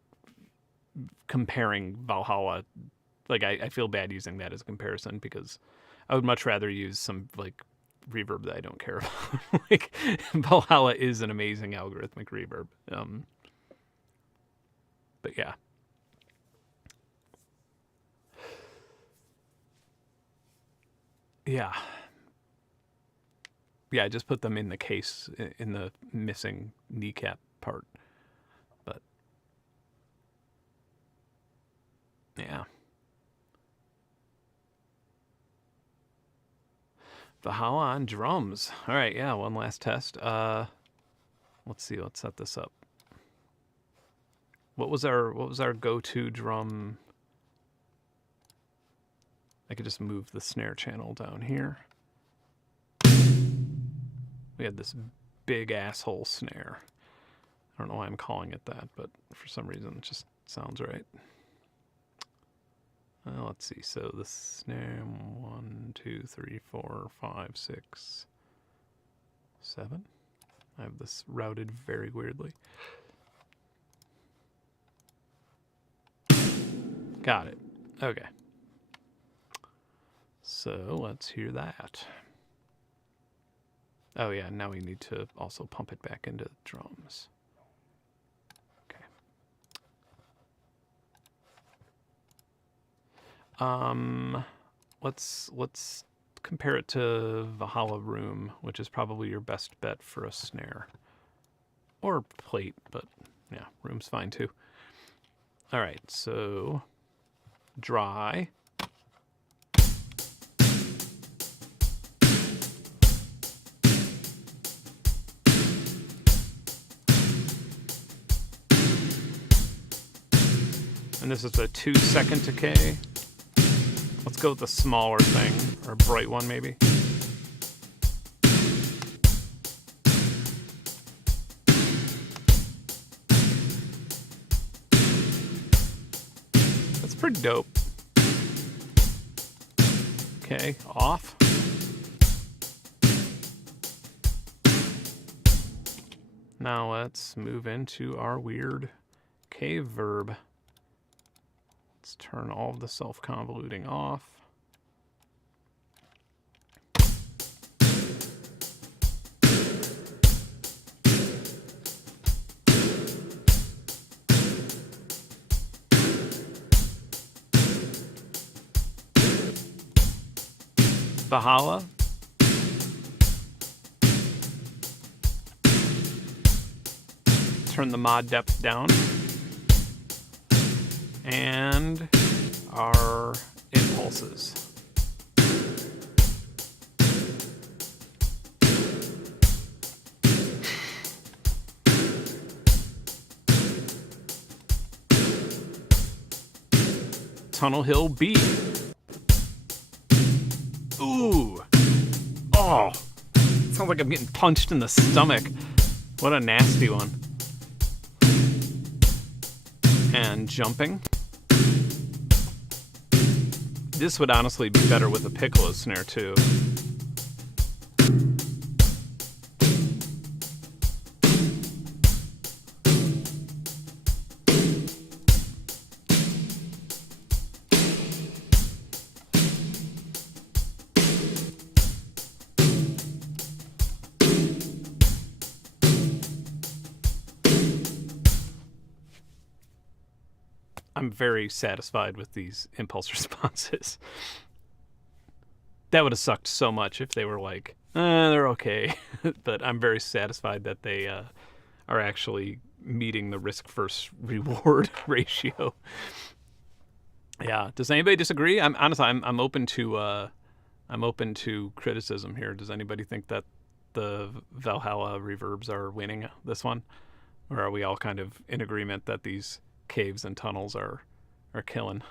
comparing Valhalla. Like, I feel bad using that as a comparison because I would much rather use some, like, reverb that I don't care about. Like, Valhalla is an amazing algorithmic reverb. But yeah. Yeah. Yeah, I just put them in the case in the missing kneecap part. But yeah. Valhalla on drums. All right, yeah, one last test. Let's see, let's set this up. What was our go-to drum? I could just move the snare channel down here. We had this big asshole snare. I don't know why I'm calling it that, but for some reason it just sounds right. Let's see. So the snare 1, 2, 3, 4, 5, 6, 7. I have this routed very weirdly. Got it. Okay. So let's hear that. Oh yeah, now we need to also pump it back into the drums. Okay. Let's compare it to Valhalla Room, which is probably your best bet for a snare. Or plate, but yeah, Room's fine too. All right, so dry. And this is a 2-second decay. Let's go with the smaller thing, or a bright one maybe. That's pretty dope. Okay, off. Now let's move into our weird cave verb. Let's turn all of the self-convoluting off. Valhalla. Turn the mod depth down. And our impulses. Tunnel Hill B. Ooh. Oh. Sounds like I'm getting punched in the stomach. What a nasty one. And jumping. This would honestly be better with a piccolo snare too. I'm very satisfied with these impulse responses. That would have sucked so much if they were like, they're okay. But I'm very satisfied that they are actually meeting the risk versus reward ratio. Yeah. Does anybody disagree? I'm open to criticism here. Does anybody think that the Valhalla reverbs are winning this one? Or are we all kind of in agreement that these caves and tunnels are killing?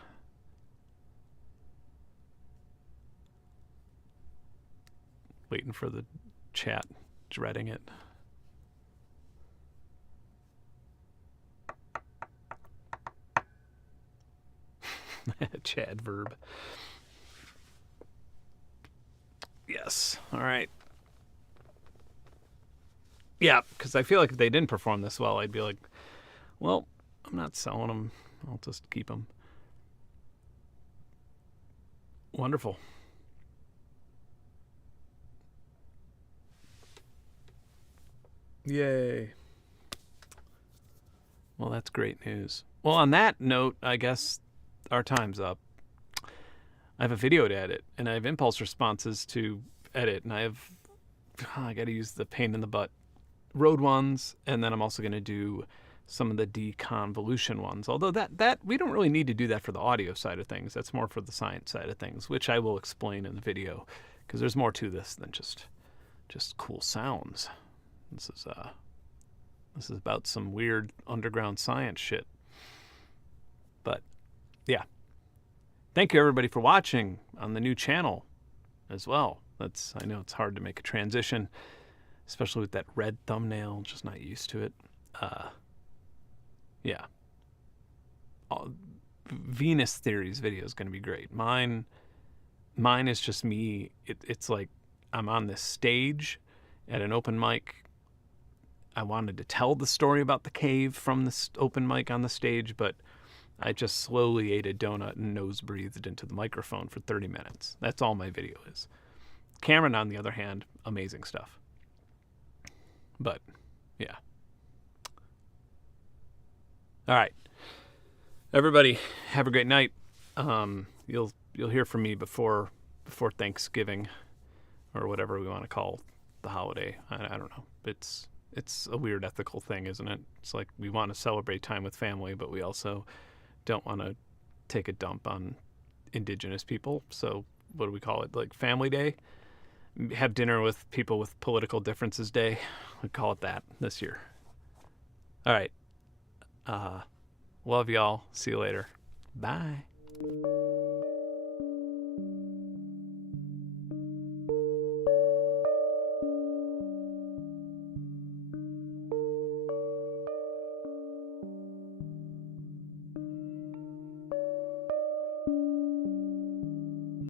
Waiting for the chat, dreading it. Chad verb. Yes. All right. Yeah, because I feel like if they didn't perform this well, I'd be like, well, I'm not selling them. I'll just keep them. Wonderful. Yay. Well, that's great news. Well, on that note, I guess our time's up. I have a video to edit, and I have impulse responses to edit, and I got to use the pain in the butt road ones, and then I'm also going to do some of the deconvolution ones. Although that we don't really need to do that for the audio side of things. That's more for the science side of things, which I will explain in the video, because there's more to this than just cool sounds. This is about some weird underground science shit. But yeah. Thank you everybody for watching on the new channel as well. I know it's hard to make a transition, especially with that red thumbnail, just not used to it. Yeah. Venus Theory's video is going to be great. Mine is just me. It's like I'm on this stage at an open mic. I wanted to tell the story about the cave from this open mic on the stage, but I just slowly ate a donut and nose breathed into the microphone for 30 minutes. That's all my video is. Cameron, on the other hand, amazing stuff. But, yeah. All right. Everybody, have a great night. You'll hear from me before Thanksgiving or whatever we want to call the holiday. I don't know. It's a weird ethical thing, isn't it? It's like we want to celebrate time with family, but we also don't want to take a dump on indigenous people. So what do we call it? Like Family Day? Have dinner with people with political differences day. We call it that this year. All right. Love y'all. See you later. Bye.